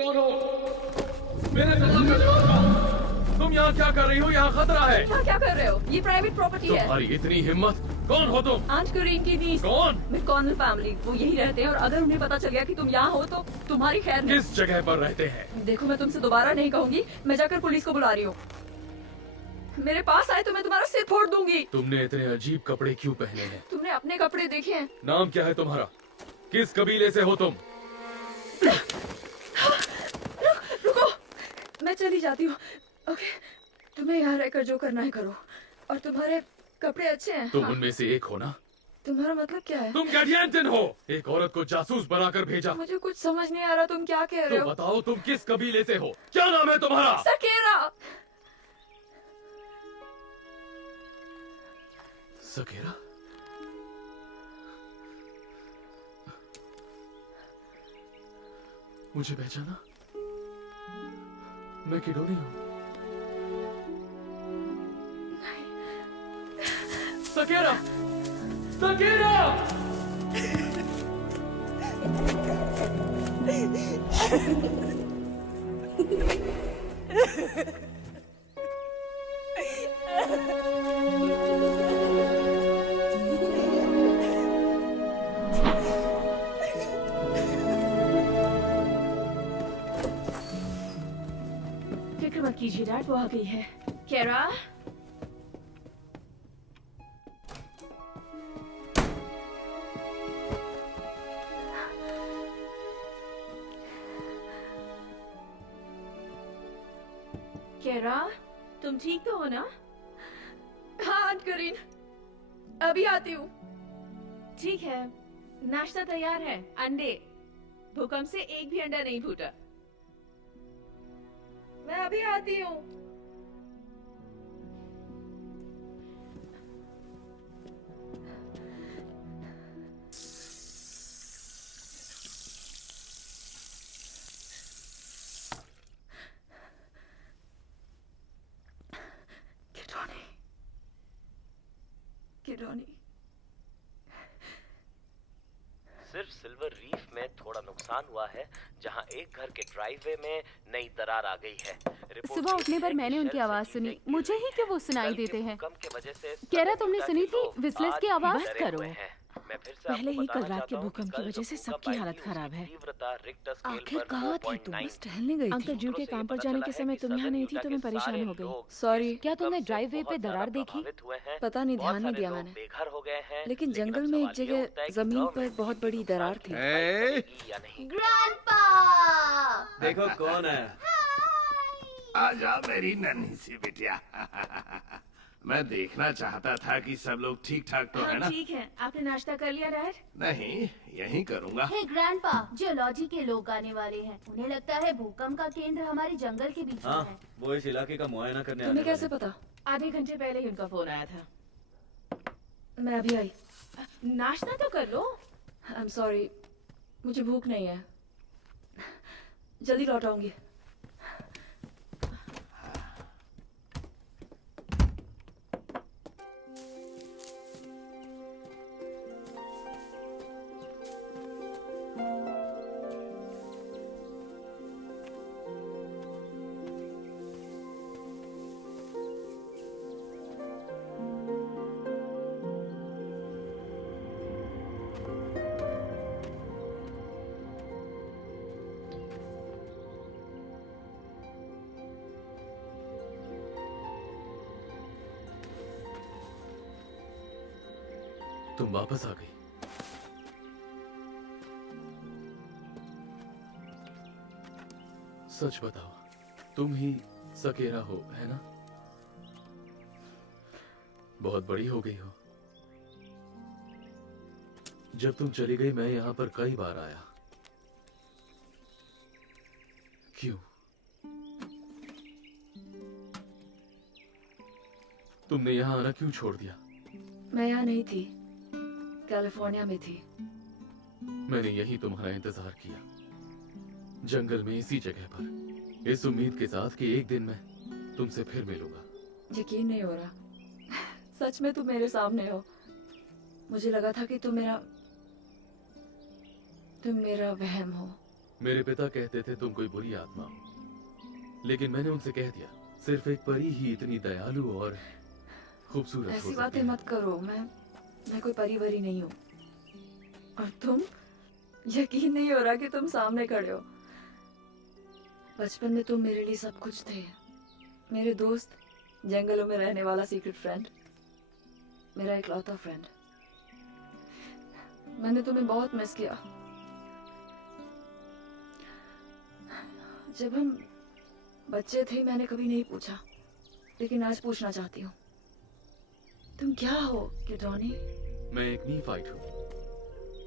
कौन हो? मेरे सवाल का जवाब दो। तुम यहाँ क्या कर रही हो? यहाँ खतरा है। यहाँ क्या कर रहे हो? ये प्राइवेट प्रॉपर्टी है। तुम्हारी इतनी हिम्मत? कौन हो तुम? आंट करीन की नीस। कौन? मैककॉनल फैमिली। वो यही रहते हैं और अगर उन्हें पता चल गया कि तुम यहाँ हो तो तुम्हारी खैर नहीं। किस जगह पर रहते हैं? देखो मैं तुमसे दोबारा नहीं कहूंगी, मैं जाकर पुलिस को बुला रही हूँ। मेरे पास आए तो मैं तुम्हारा सिर फोड़ दूंगी। तुमने इतने अजीब कपड़े क्यों पहने हैं? तुमने अपने कपड़े देखे हैं? नाम क्या है तुम्हारा? किस कबीले से हो तुम? रुको, मैं चली जाती हूँ। ओके, तुम्हें यहाँ रहकर जो करना है करो। और तुम्हारे कपड़े अच्छे हैं। तुम हाँ। उनमें से एक हो ना? तुम्हारा मतलब क्या है? तुम गैडियंटन हो। एक औरत को जासूस बनाकर भेजा। मुझे कुछ समझ नहीं आ रहा, तुम क्या कह रहे तो हो? बताओ तुम किस कबीले से हो? क्या नाम है तुम्हारा? सकेरा। सकेरा? मुझे पहचाना? मैं किडोनी हूँ। सकेरा! सकेरा! फिक्र मत कीजिए डैड, वो आ गई है। केरा, केरा, तुम ठीक तो हो ना? हाँ आंट करीन, अभी आती हूँ। ठीक है, नाश्ता तैयार है। अंडे, भूकंप से एक भी अंडा नहीं फूटा। मैं अभी आती हूँ। किडोनी। सिर्फ सिल्वर रीफ में थोड़ा नुकसान हुआ है, जहां एक घर के ड्राइववे में नई दरार आ गई है। सुबह उठने पर मैंने उनकी आवाज सुनी। मुझे ही क्यों वो सुनाई देते हैं? कह रहा तुमने सुनी थी विस्लर्स की आवाज? बस करो। पहले ही कल रात के भूकंप की वजह से सबकी हालत खराब है। आखिर कहाँ थी तुम? बस टहलने गई थी। अंकल जू के काम पर जाने के समय तुम यहाँ नहीं थी तो मैं परेशान हो गई। सॉरी। क्या तुमने ड्राइववे पे दरार देखी? पता नहीं, ध्यान नहीं दिया मैंने। लेकिन जंगल में एक जगह जमीन पर बहुत बड़ी दरार थी। ग्रैंडपा! देखो कौन है। आजा मेरी नन्ही सी बिटिया। मैं देखना चाहता था कि सब लोग ठीक ठाक तो है ना? ठीक है। आपने नाश्ता कर लिया डैड? नहीं, यही करूँगा। हे ग्रैंडपा, जियोलॉजी के लोग आने वाले हैं। उन्हें लगता है भूकंप का केंद्र हमारे जंगल के बीच में है। वो इस इलाके का मुआयना करने तुम्हें कैसे पता? आधे घंटे पहले ही उनका फोन आया था। मैं अभी आई। नाश्ता तो कर लो। आई एम सॉरी, मुझे भूख नहीं है। जल्दी लौट आऊंगी। तुम वापस आ गई। सच बताओ, तुम ही सकेरा हो, है ना? बहुत बड़ी हो गई हो। जब तुम चली गई मैं यहाँ पर कई बार आया। क्यों? तुमने यहाँ आना क्यों छोड़ दिया? मैं यहाँ नहीं थी, कैलिफोर्निया में थी। मैंने यही तुम्हारा इंतजार किया, जंगल में इसी जगह पर, इस उम्मीद के साथ कि एक दिन मैं तुमसे फिर मिलूंगा। यकीन नहीं हो रहा, सच में तुम मेरे सामने हो। मुझे लगा था कि तुम मेरा वहम हो। मेरे पिता कहते थे तुम कोई बुरी आत्मा हो, लेकिन मैंने उनसे कह दिया सिर्फ एक परी ही इतनी दयालु और खूबसूरत हो ऐसी सकती बातें है। मत करो। मैं कोई परी वरी नहीं हूँ। और तुम, यकीन नहीं हो रहा कि तुम सामने खड़े हो। बचपन में तुम मेरे लिए सब कुछ थे। मेरे दोस्त, जंगलों में रहने वाला सीक्रेट फ्रेंड, मेरा इकलौता फ्रेंड। मैंने तुम्हें बहुत मिस किया। जब हम बच्चे थे मैंने कभी नहीं पूछा, लेकिन आज पूछना चाहती हूँ। तुम क्या हो गिडोनी? मैं एक नीफाइट हूँ,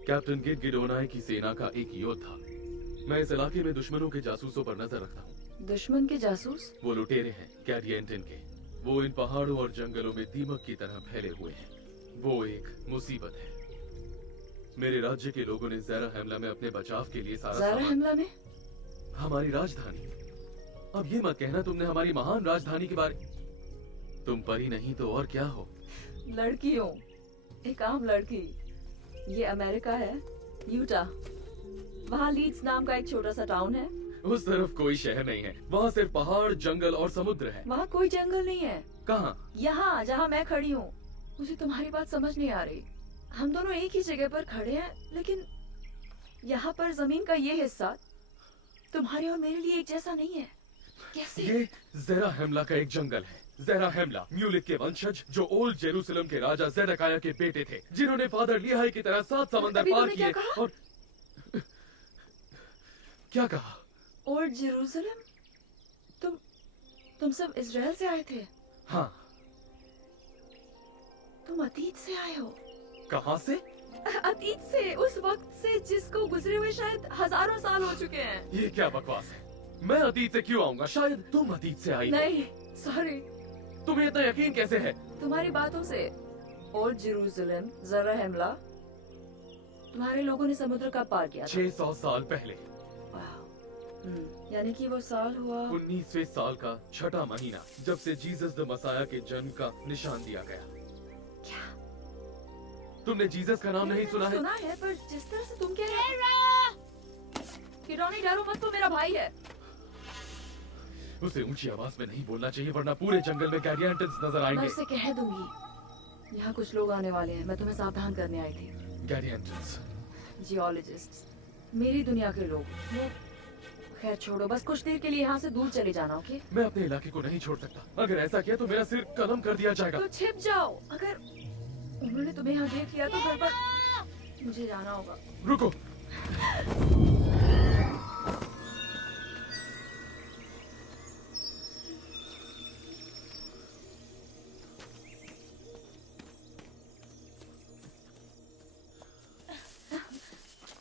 कैप्टन गिड गिडोनाई की सेना का एक योद्धा। मैं इस इलाके में दुश्मनों के जासूसों पर नजर रखता हूँ। दुश्मन के जासूस? वो लुटेरे हैं कैरिएंटन के। वो इन पहाड़ों और जंगलों में दीमक की तरह फैले हुए हैं। वो एक मुसीबत है। मेरे राज्य के लोगों ने ज़ेरा हमला में अपने बचाव के लिए सारा ज़ेरा हमला में? हमारी राजधानी। अब ये मत कहना तुमने हमारी महान राजधानी के बारे। तुम परी नहीं तो और क्या हो? लड़की हूँ, एक आम लड़की। ये अमेरिका है, यूटा। वहाँ लीड्स नाम का एक छोटा सा टाउन है। उस तरफ कोई शहर नहीं है, वहाँ सिर्फ पहाड़, जंगल और समुद्र है। वहाँ कोई जंगल नहीं है। कहाँ? यहाँ जहाँ मैं खड़ी हूँ। मुझे तुम्हारी बात समझ नहीं आ रही। हम दोनों एक ही जगह पर खड़े हैं, लेकिन यहाँ पर जमीन का ये हिस्सा तुम्हारे और मेरे लिए एक जैसा नहीं है। कैसे? ये ज़ेरा हमला का एक जंगल है। ज़ेरा हमला म्यूलिक के वंशज, जो ओल्ड जेरूसलम के राजा ज़ेडेकिया के बेटे थे, जिन्होंने फादर लिहाई की तरह 7 समंदर पार किए। और क्या कहा? Old Jerusalem? तुम सब इजराइल से आए थे? हाँ। तुम अतीत से आए हो? कहाँ से? अतीत से, उस वक्त से जिसको गुजरे हुए शायद हजारों साल हो चुके हैं। ये क्या बकवास है? मैं अतीत से क्यों आऊंगा? शायद तुम अतीत से आई हो। नहीं, सॉरी। तुम्हें इतना यकीन कैसे है? तुम्हारी बातों से। ओल्ड जेरूसलम, ज़ेरा हमला, तुम्हारे लोगों ने समुद्र का पार किया था। 600 साल पहले। यानी कि वो साल हुआ 19वें साल का छठा महीना, जब से जीसस द मसाया के जन्म का निशान दिया गया। क्या? तुमने जीसस का नाम नहीं सुना है? सुना है, पर जिस तरह से तुम कह रहे हो। किडोनी, डरो मत, वो मेरा भाई है। उसे ऊंची आवाज में नहीं बोलना चाहिए, वरना पूरे जंगल में गैरिएंटन्स नजर मैं आएंगे। उसे कह दूंगी। यहाँ कुछ लोग आने वाले हैं, मैं तुम्हें सावधान करने आई थी। गैरिएंटन्स? जियोलॉजिस्ट्स, मेरी दुनिया के लोग। वो खैर छोड़ो, बस कुछ देर के लिए यहाँ से दूर चले जाना, ओके? मैं अपने इलाके को नहीं छोड़ सकता। अगर ऐसा किया तो मेरा सिर कलम कर दिया जाएगा। तो छिप जाओ। अगर उन्होंने तुम्हें यहाँ देख लिया तो घर पर मुझे जाना होगा। रुको।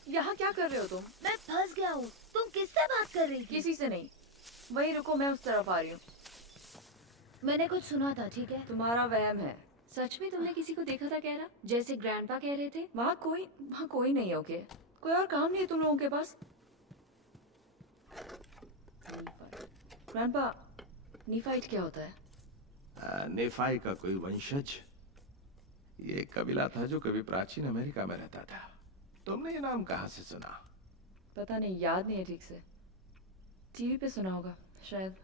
यहाँ क्या कर रहे हो तुम? मैं फंस गया हूँ। तुम किससे बात कर रही थी? किसी से नहीं। वही रुको, मैं उस तरफ आ रही हूँ। मैंने कुछ सुना था, ठीक है? तुम्हारा वहम है। सच में तुमने किसी को देखा था कहना, जैसे ग्रैंडपा कह रहे थे? वहाँ कोई नहीं। ओके, कोई और काम नहीं है तुम लोगों के पास? ग्रैंडपा, नीफाइट क्या होता है? नेफाई का कोई वंशज। ये एक कबीला था जो कभी प्राचीन अमेरिका में रहता था। तुमने ये नाम कहाँ से सुना? पता नहीं, याद नहीं है ठीक से। टीवी पे सुना होगा शायद।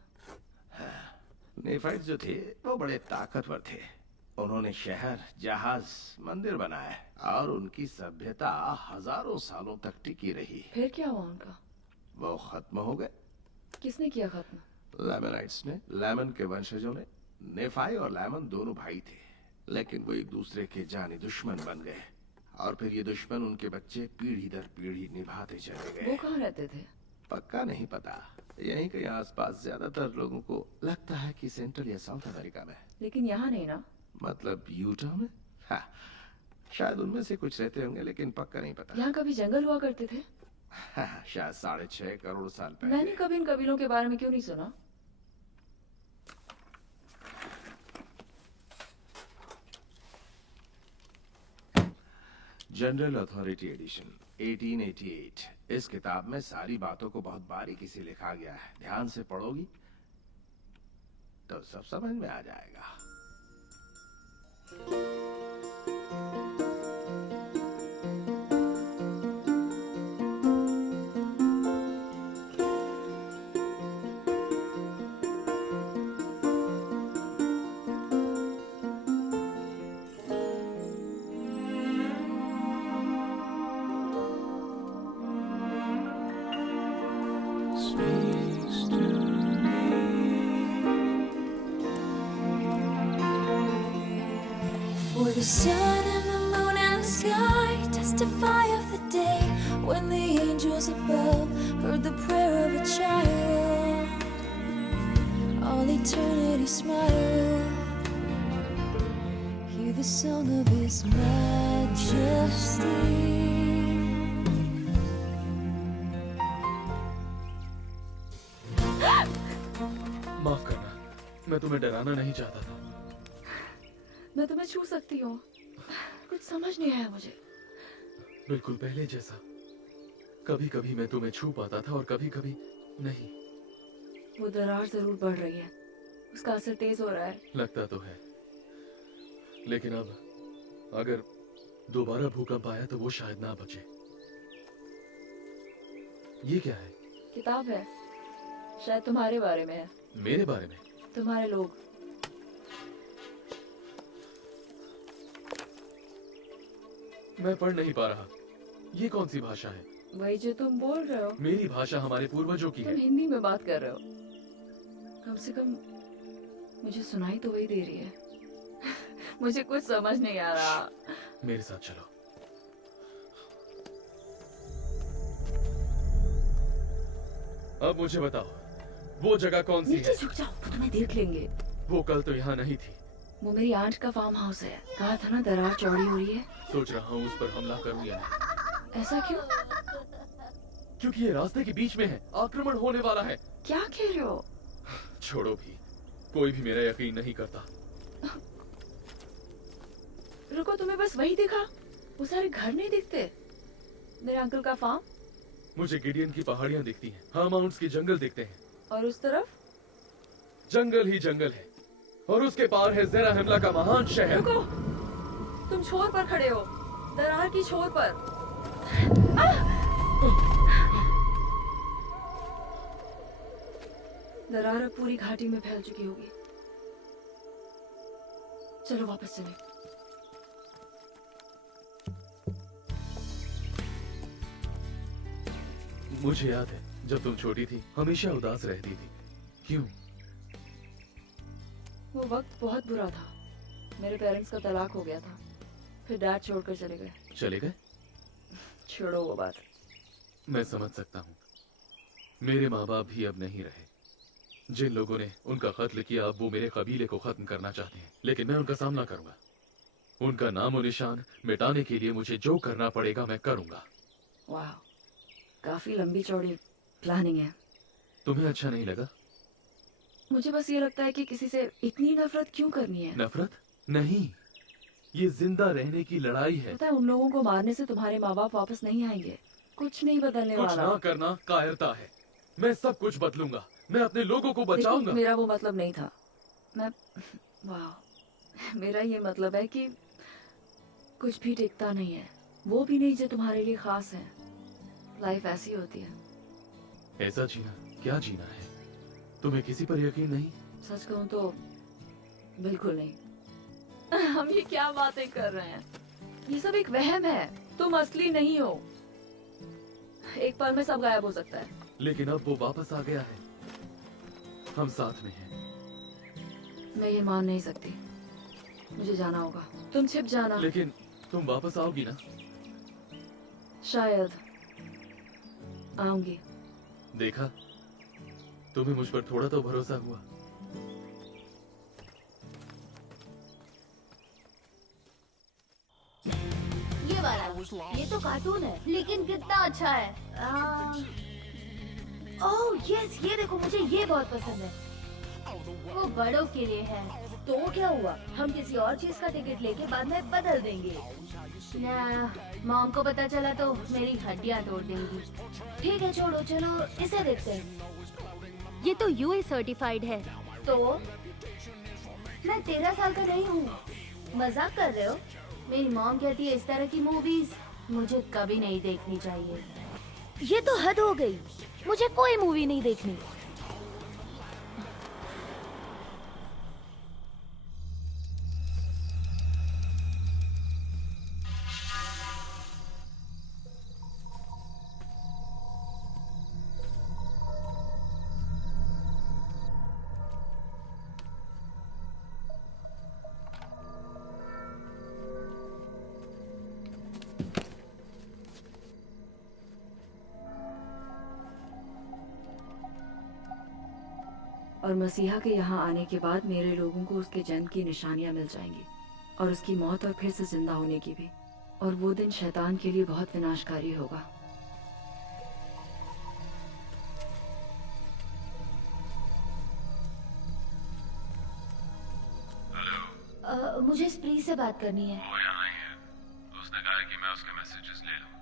नेफाइट जो थे वो बड़े ताकतवर थे। उन्होंने शहर, जहाज, मंदिर बनाए और उनकी सभ्यता हजारों सालों तक टिकी रही। फिर क्या हुआ उनका? वो खत्म हो गए। किसने किया खत्म? लेमनाइट्स ने। लेमन के वंशजों ने। नेफाई और लेमन दोनों भाई थे, लेकिन वो एक दूसरे के जानी दुश्मन बन गए। और फिर ये दुश्मन उनके बच्चे पीढ़ी दर पीढ़ी निभाते चले गए। वो कहाँ रहते थे? पक्का नहीं पता। यहीं कहीं आसपास ज्यादातर लोगों को लगता है कि सेंट्रल या साउथ अमेरिका में। लेकिन यहाँ नहीं ना? मतलब यूटा में? हाँ, शायद उनमें से कुछ रहते होंगे, लेकिन पक्का नहीं पता। यहाँ कभी जंगल हुआ करते थे? हाँ, शायद 6.5 करोड़ साल पहले। मैंने कभी इन कबीलों के बारे में क्यों नहीं सुना? General authority edition 1888। इस किताब में सारी बातों को बहुत बारीकी से लिखा गया है। ध्यान से पढ़ोगी तो सब समझ में आ जाएगा। The sun and the moon and the sky testify of the day when the angels above heard the prayer of a child. All eternity smile, hear the song of His majesty. माफ करना, मैं तुम्हें डराना नहीं चाहता था। मैं तुम्हें छू सकती हूँ। कुछ समझ नहीं आया मुझे। बिल्कुल पहले जैसा। कभी कभी मैं तुम्हें छू पाता था और कभी कभी नहीं। वो दरार जरूर बढ़ रही है, उसका असर तेज हो रहा है। लगता तो है, लेकिन अब अगर दोबारा भूकंप आया तो वो शायद ना बचे। ये क्या है? किताब है, शायद तुम्हारे बारे में है। मेरे बारे में? तुम्हारे लोग। मैं पढ़ नहीं पा रहा। ये कौन सी भाषा है? वही जो तुम बोल रहे हो। मेरी भाषा हमारे पूर्वजों की है। तुम हिंदी में बात कर रहे हो। कम से कम मुझे सुनाई तो वही दे रही है। मुझे कुछ समझ नहीं आ रहा। मेरे साथ चलो। अब मुझे बताओ, वो जगह कौन सी नीचे है? झुक जाओ, वो तुम्हें देख लेंगे। वो कल तो यहाँ नहीं थी। वो मेरी आंट का फार्म हाउस है। कहा था ना दरार चौड़ी हो रही है। सोच रहा हूँ उस पर हमला करूँ या नहीं। ऐसा क्यों? क्योंकि ये रास्ते के बीच में है, आक्रमण होने वाला है। क्या कह रहे हो? छोड़ो भी, कोई भी मेरा यकीन नहीं करता। रुको, तुम्हें बस वही दिखा? वो सारे घर नहीं दिखते? मेरे अंकल का फार्म? मुझे गिडियन की पहाड़ियाँ दिखती हैं, हाँ माउंट्स के जंगल दिखते हैं। और उस तरफ? जंगल ही जंगल है, और उसके पार है ज़ेरा हमला का महान शहर। रुको, तुम छोर पर खड़े हो, दरार की छोर पर। दरार अब पूरी घाटी में फैल चुकी होगी। चलो वापस चलें। मुझे याद है जब तुम छोटी थी हमेशा उदास रहती थी। क्यों? वो वक्त बहुत बुरा था। मेरे पेरेंट्स का तलाक हो गया था, फिर डैड छोड़कर चले गए। चले गए? छोड़ो वो बात। मैं समझ सकता हूँ। मेरे माँ बाप भी अब नहीं रहे। जिन लोगों ने उनका कत्ल किया अब वो मेरे कबीले को खत्म करना चाहते हैं, लेकिन मैं उनका सामना करूंगा। उनका नाम और निशान मिटाने के लिए मुझे जो करना पड़ेगा मैं करूंगा। वाह, काफी लंबी चौड़ी प्लानिंग है। तुम्हें अच्छा नहीं लगा? मुझे बस ये लगता है कि किसी से इतनी नफरत क्यों करनी है। नफरत नहीं, ये जिंदा रहने की लड़ाई है। पता है, उन लोगों को मारने से तुम्हारे माँ बाप वापस नहीं आएंगे। कुछ नहीं बदलने कुछ वाला। ना करना कायरता है। मैं सब कुछ बदलूंगा, मैं अपने लोगों को देखो, बचाऊंगा। मेरा वो मतलब नहीं था। मैं वाह, मेरा ये मतलब है कि कुछ भी टिकता नहीं है, वो भी नहीं जो तुम्हारे लिए खास है। लाइफ ऐसी होती है। ऐसा जीना क्या जीना है? तुम्हें किसी पर यकीन नहीं? सच कहूं तो बिल्कुल नहीं। हम ये क्या बातें कर रहे हैं? ये सब एक वहम है। तुम असली नहीं हो। एक पल में सब गायब हो सकता है। लेकिन अब वो वापस आ गया है। हम साथ में हैं। मैं ये मान नहीं सकती। मुझे जाना होगा। तुम छिप जाना। लेकिन तुम वापस आओगी ना? शायद आऊंगी। देखा, तुम्हें मुझ पर थोड़ा तो भरोसा हुआ। ये वाला, ये तो कार्टून है, लेकिन कितना अच्छा है। ओह यस, ये देखो, मुझे ये बहुत पसंद है। वो बड़ों के लिए है। तो क्या हुआ? हम किसी और चीज का टिकट लेके बाद में बदल देंगे। ना, मॉम को पता चला तो मेरी हड्डियां तोड़ देंगी। ठीक है, छोड़ो, चलो इसे देखते हैं। ये तो यूए सर्टिफाइड है। तो मैं 13 साल का नहीं हूँ। मजाक कर रहे हो? मेरी मॉम कहती है इस तरह की मूवीज मुझे कभी नहीं देखनी चाहिए। ये तो हद हो गई। मुझे कोई मूवी नहीं देखनी। और मसीहा के यहाँ आने के बाद मेरे लोगों को उसके जन्म की निशानियां मिल जाएंगी, और उसकी मौत और फिर से जिंदा होने की भी। और वो दिन शैतान के लिए बहुत विनाशकारी होगा। मुझे स्प्री से बात करनी है। वो यहाँ ही है। उसने कहा है कि मैं उसके मैसेजेस ले लूं।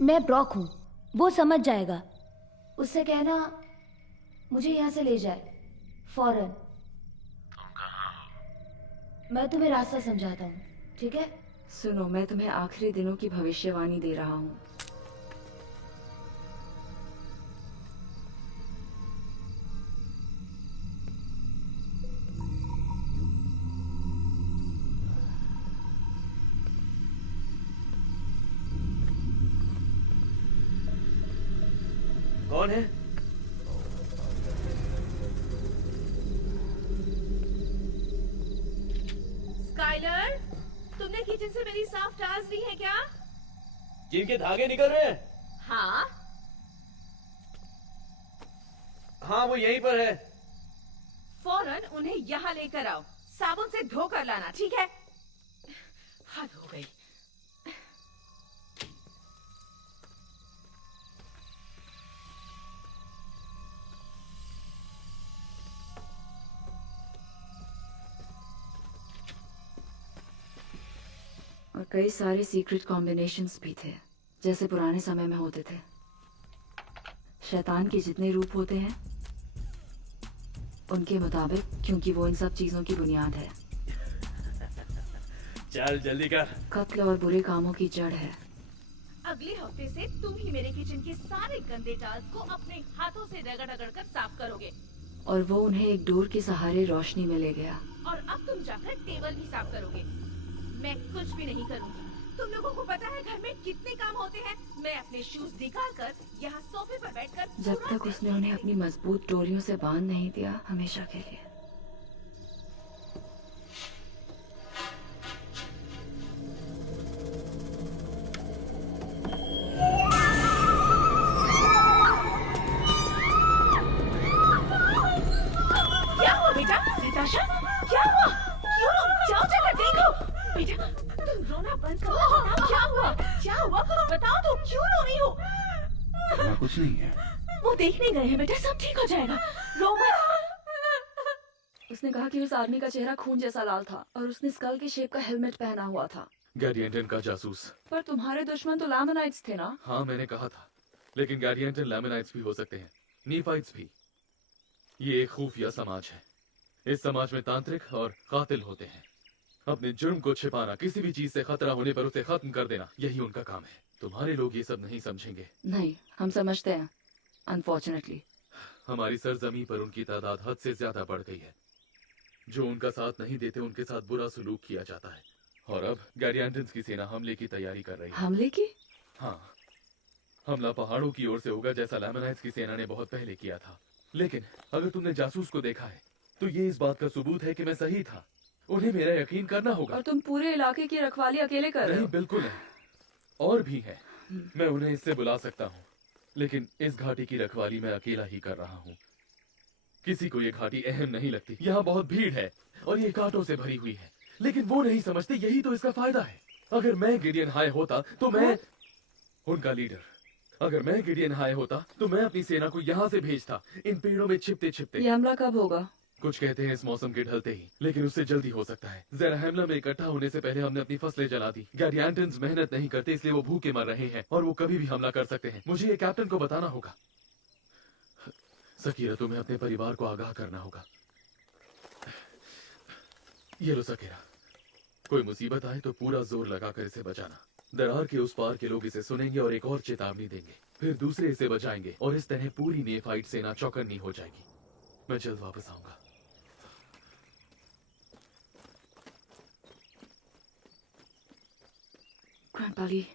मैं ब्रॉक हूँ, वो समझ जाएगा। उससे कहना मुझे यहाँ से ले जाए फौरन। तुम कहाँ हो? मैं तुम्हें रास्ता समझाता हूँ, ठीक है? सुनो, मैं तुम्हें आखिरी दिनों की भविष्यवाणी दे रहा हूँ। कौन है? स्काइलर, तुमने किचन से मेरी साफ टाल्स ली है क्या? जिनके धागे निकल रहे हैं? हाँ। हाँ, वो यहीं पर है। फौरन उन्हें यहाँ लेकर आओ, साबुन से धोकर लाना, ठीक है? हद हो गई। और कई सारे सीक्रेट कॉम्बिनेशंस भी थे, जैसे पुराने समय में होते थे। शैतान के जितने रूप होते हैं उनके मुताबिक, क्योंकि वो इन सब चीजों की बुनियाद है। चल जल्दी कर। कत्ल और बुरे कामों की जड़ है। अगले हफ्ते से तुम ही मेरे किचन के सारे गंदे टाल्स को अपने हाथों से रगड़-रगड़ कर साफ करोगे। और वो उन्हें एक डोर के सहारे रोशनी में ले गया। और अब तुम जाकर टेबल भी साफ करोगे। मैं कुछ भी नहीं करूंगी। तुम लोगों को पता है घर में कितने काम होते हैं। मैं अपने शूज निकाल कर यहाँ सोफे पर बैठकर जब तक उसने उन्हें अपनी मजबूत डोरियों से बांध नहीं दिया, हमेशा के लिए। क्या हुआ बेटा? नताशा, क्या हुआ? क्यों? जाओ जाकर देखो। बेटा, तुम रोना बंद करो। बताओ क्या हुआ? क्या हुआ? बताओ तो, क्यों रो रही हो? कुछ नहीं है। वो देखने गए हैं बेटा, सब ठीक हो जाएगा। रो मत। उसने कहा कि उस आदमी का चेहरा खून जैसा लाल था और उसने स्कल के शेप का हेलमेट पहना हुआ था। गैरी एंटन का जासूस। पर तुम्हारे दुश्मन तो लैमनाइट्स थे ना? हाँ, मैंने कहा था। लेकिन गैरी एंटन लैमनाइट्स भी हो सकते हैं, नीफाइट्स भी। ये एक खुफिया समाज है। इस समाज में तांत्रिक और कातिल होते हैं। अपने जुर्म को छिपाना, किसी भी चीज से खतरा होने पर उसे खत्म कर देना, यही उनका काम है। तुम्हारे लोग ये सब नहीं समझेंगे। नहीं, हम समझते हैं, अनफॉर्चुनेटली। हमारी सरजमी पर उनकी तादाद हद से ज्यादा बढ़ गई है। जो उनका साथ नहीं देते उनके साथ बुरा सलूक किया जाता है। और अब गैरी एंटन्स की सेना हमले की तैयारी कर रही है। हमले की? हाँ, हमला पहाड़ों की ओर से होगा, जैसा लैमनाइट्स की सेना ने बहुत पहले किया था। लेकिन अगर तुमने जासूस को देखा है तो ये इस बात का सबूत है कि मैं सही था। उन्हें मेरा यकीन करना होगा। और तुम पूरे इलाके की रखवाली अकेले कर रहे हो? नहीं, बिल्कुल नहीं। और भी है। मैं उन्हें इससे बुला सकता हूँ, लेकिन इस घाटी की रखवाली मैं अकेला ही कर रहा हूँ। किसी को ये घाटी अहम नहीं लगती। यहाँ बहुत भीड़ है और ये कांटों से भरी हुई है, लेकिन वो नहीं समझते यही तो इसका फायदा है। अगर मैं गिडियन हाई होता तो मैं उनका लीडर। अगर मैं गिडियन हाई होता तो मैं अपनी सेना को यहाँ से भेजता, इन पेड़ों में छिपते छिपते। ये हमला कब होगा? कुछ कहते हैं इस मौसम के ढलते ही, लेकिन उससे जल्दी हो सकता है। ज़राहमला में इकट्ठा होने से पहले हमने अपनी फसलें जला दी। गैरी एंटन्स मेहनत नहीं करते, इसलिए वो भूखे मर रहे हैं और वो कभी भी हमला कर सकते हैं। मुझे ये कैप्टन को बताना होगा। सकीरा, तुम्हें अपने परिवार को आगाह करना होगा। ये लो सकीरा, कोई मुसीबत आए तो पूरा जोर लगाकर इसे बचाना। दरार के उस पार के लोग इसे सुनेंगे और एक और चेतावनी देंगे, फिर दूसरे इसे बचाएंगे और इस तरह पूरी नेफाइट सेना चौकन्नी हो जाएगी। मैं जल्द वापस आऊंगा। Grandpa Lee.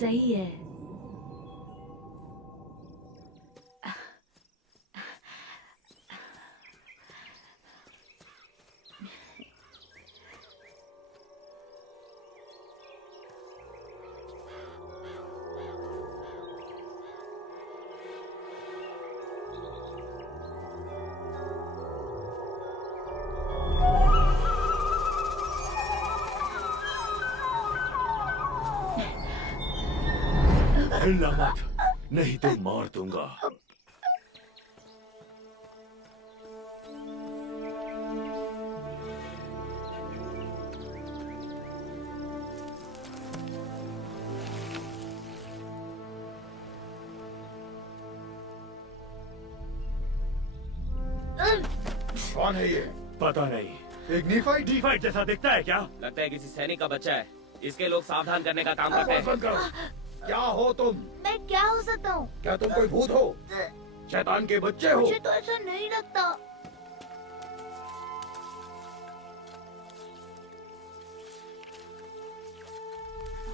सही है। हिलना मत, नहीं तो मार दूंगा। कौन है ये? पता नहीं। एक नीफाइट? नीफाइट जैसा दिखता है क्या? लगता है किसी सैनिक का बच्चा है। इसके लोग सावधान करने का काम करते हैं। बंद करो। क्या हो तुम? मैं क्या हो सकता हूँ? क्या तुम कोई भूत हो? शैतान के बच्चे हो? मुझे तो ऐसा नहीं लगता।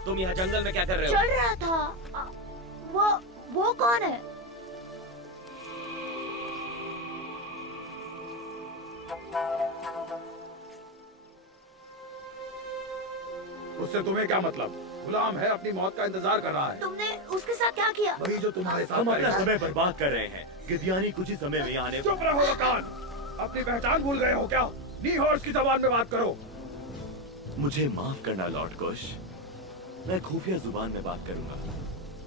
तुम यहाँ जंगल में क्या कर रहे हो? चल रहा था। वो कौन है? उससे तुम्हें क्या मतलब? गुलाम है, अपनी मौत का इंतजार कर रहा है। तुमने उसके साथ क्या किया? वही जो तुम्हारे साथ हम अपना करेगा। समय बर्बाद कर रहे हैं। गिद्यानी कुछ ही समय में आने। चुप रहो कान। अपनी पहचान भूल गए हो क्या? नी हॉर्स की जबान में बात करो। मुझे माफ करना लॉर्ड कुश, मैं खुफिया जुबान में बात करूंगा।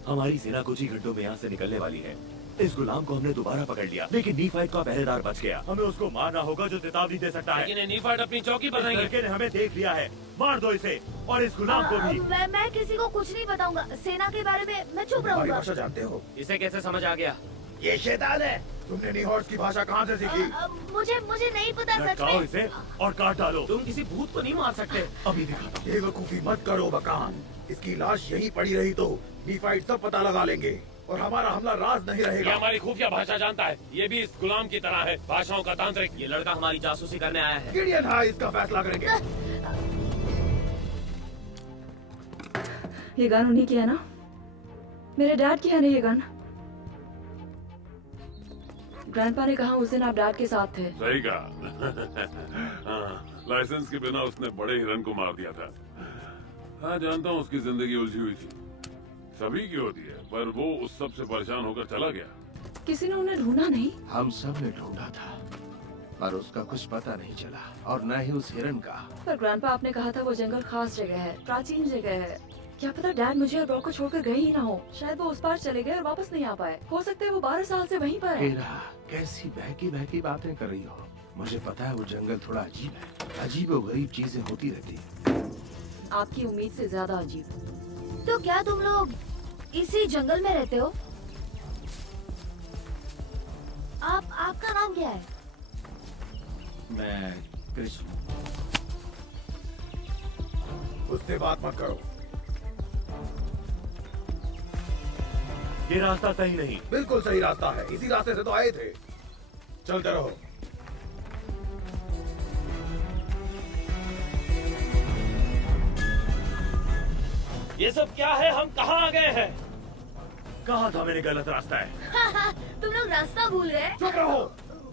हमारी सेना कुछ ही घंटों में यहाँ से निकलने वाली है। इस गुलाम को हमने दोबारा पकड़ लिया, लेकिन नीफाइट का पहरेदार बच गया। हमें उसको मारना होगा जो चेतावनी दे सकता है। लेकिन नीफाइट अपनी चौकी पर नहीं है। लड़के ने हमें देख लिया है। मार दो इसे और इस गुलाम को भी। मैं किसी को कुछ नहीं बताऊंगा। सेना के बारे में मैं चुप हमारी रहूंगा। भाषा जानते हो? इसे कैसे समझ आ गया? ये शैतान है। तुमने नी हॉर्स की भाषा कहाँ से सीखी? मुझे नहीं पता सच लटकाओ में। इसे और काट डालो। तुम किसी भूत को नहीं मार सकते। अभी दिखाता हूँ। बेवकूफी मत करो बकान। इसकी लाश यहीं पड़ी रही तो नीफाइट सब पता लगा लेंगे और हमारा हमला राज नहीं ये रहेगा। हमारी खुफिया भाषा जानता है। ये भी इस गुलाम की तरह है, भाषाओं का तांत्रिक। ये लड़का हमारी जासूसी करने आया है। गिडियन हाँ इसका फैसला करेंगे। ये गन उन्हीं की है ना? मेरे डैड की है ना ये गन? ग्रैंडपा ने कहा उस दिन आप डैड के साथ थे। सही कहा। हाँ, लाइसेंस के बिना उसने बड़े हिरन को मार दिया था। हाँ जानता हूँ उसकी जिंदगी उलझी हुई थी, सभी की होती है, पर वो उस सब से परेशान होकर चला गया। किसी ने उन्हें ढूंढा नहीं? हम सब ने ढूंढा था पर उसका कुछ पता नहीं चला और न ही उस हिरन का। पर ग्रैंडपा आपने कहा था वो जंगल खास जगह है, प्राचीन जगह है। क्या पता डैड मुझे और ब्रॉक को छोड़कर गए ही ना हो। शायद वो उस पार चले गए और वापस नहीं आ पाए। हो सकता है वो 12 साल से वहीं पर है। हेरा, कैसी बहकी बहकी बातें कर रही हो? मुझे पता है वो जंगल थोड़ा अजीब है। अजीब और गरीब चीजें होती रहती है। आपकी उम्मीद से ज्यादा अजीब। तो क्या तुम लोग इसी जंगल में रहते हो? आपका नाम क्या है? मैं कृष्ण। उससे बात मत करो। ये रास्ता सही नहीं। बिल्कुल सही रास्ता है, इसी रास्ते से तो आए थे। चलते रहो। ये सब क्या है? हम कहाँ आ गए हैं? कहा था मैंने गलत रास्ता है। तुम लोग रास्ता भूल गए? चुप रहो।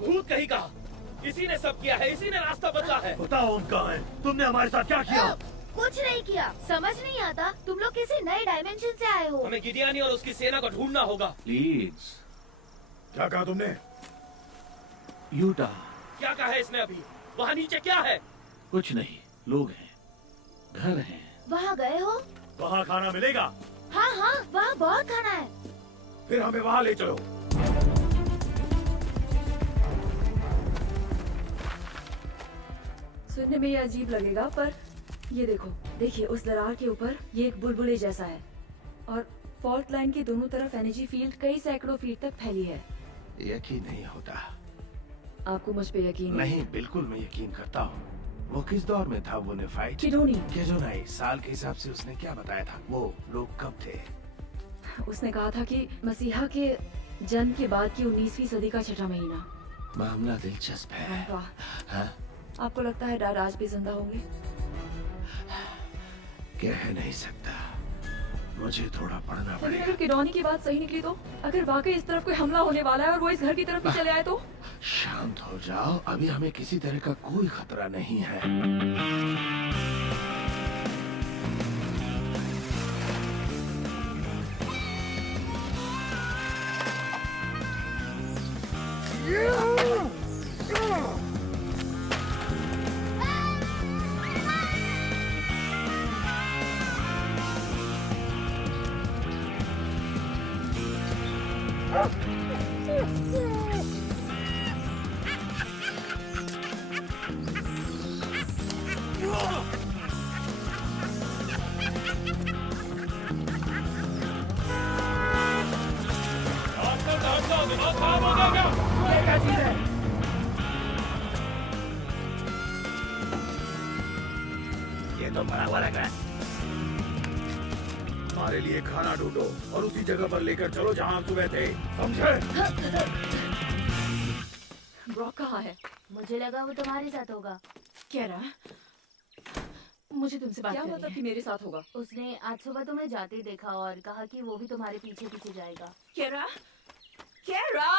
भूत कहीं का। इसी ने सब किया है, इसी ने रास्ता बदला है। बताओ हम कहाँ हैं? तुमने हमारे साथ क्या किया? कुछ नहीं किया। समझ नहीं आता, तुम लोग किसी नए डायमेंशन से आए हो। हमें गिडियानी और उसकी सेना को ढूंढना होगा। प्लीज। क्या कहा तुमने? यूटा। क्या कहा है इसने अभी? वहाँ नीचे क्या है? कुछ नहीं, लोग हैं, घर हैं। वहाँ गए हो? वहाँ खाना मिलेगा? हाँ हाँ, वहाँ बहुत खाना है। फिर हमें वहाँ ले चलो। सुनने में ये अजीब लगेगा पर ये देखो, देखिए उस दरार के ऊपर ये एक बुलबुले जैसा है और फॉल्ट लाइन के दोनों तरफ एनर्जी फील्ड कई सैकड़ों फीट तक फैली है। यकीन नहीं होता। आपको मुझ पे यकीन नहीं? बिल्कुल मैं यकीन करता हूँ। वो किस दौर में था वो नेफाइट? किडोनी। साल के हिसाब से उसने क्या बताया था? वो लोग कब थे? उसने कहा था कि मसीहा के जन्म के बाद की 19वीं सदी का छठा महीना। मामला दिलचस्प है। हाँ? आपको लगता है डैड आज भी जिंदा होंगे? कह नहीं सकता। मुझे थोड़ा पढ़ना लेकिन पड़ेगा। अगर किडौनी की बात सही निकली तो, अगर वाकई इस तरफ कोई हमला होने वाला है और वो इस घर की तरफ ही चले आए तो? शांत हो जाओ, अभी हमें किसी तरह का कोई खतरा नहीं है। ये तो मरा हुआ लग रहा है। हमारे लिए खाना ढूंढो और उसी जगह पर लेकर चलो जहाँ हम सुबह थे, समझे? ब्रॉक कहाँ है? मुझे लगा वो तुम्हारे साथ होगा। केरा, मुझे तुमसे बात क्या करनी मतलब है। कि मेरे साथ होगा? उसने आज सुबह तुम्हें जाते देखा और कहा कि वो भी तुम्हारे पीछे पीछे जाएगा। केरा, केरा,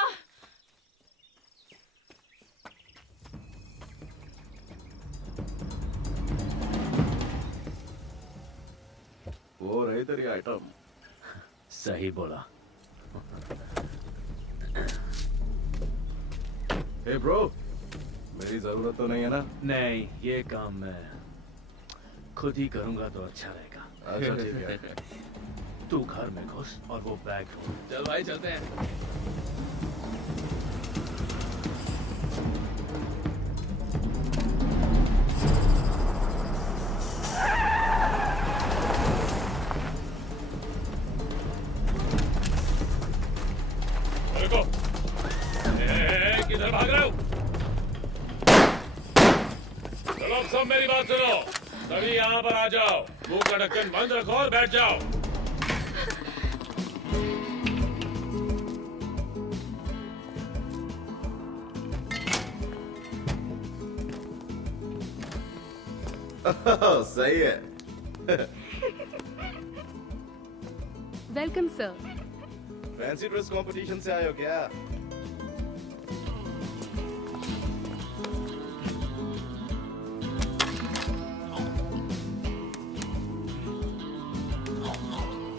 वो रही तेरी आइटम। सही बोला। हे ब्रो, मेरी जरूरत तो नहीं है ना? नहीं, ये काम मैं खुद ही करूंगा तो अच्छा रहेगा। अच्छा ठीक है। तू घर में घुस और वो बैग ढूंढ। चल भाई चलते हैं। रुको। किधर भाग रहे हो? चलो अब सब मेरी बात सुनो। सभी यहाँ पर आ जाओ। मुंह का ढक्कन बंद रखो और बैठ जाओ। सही है। Welcome sir. Fancy dress competition से आए हो क्या?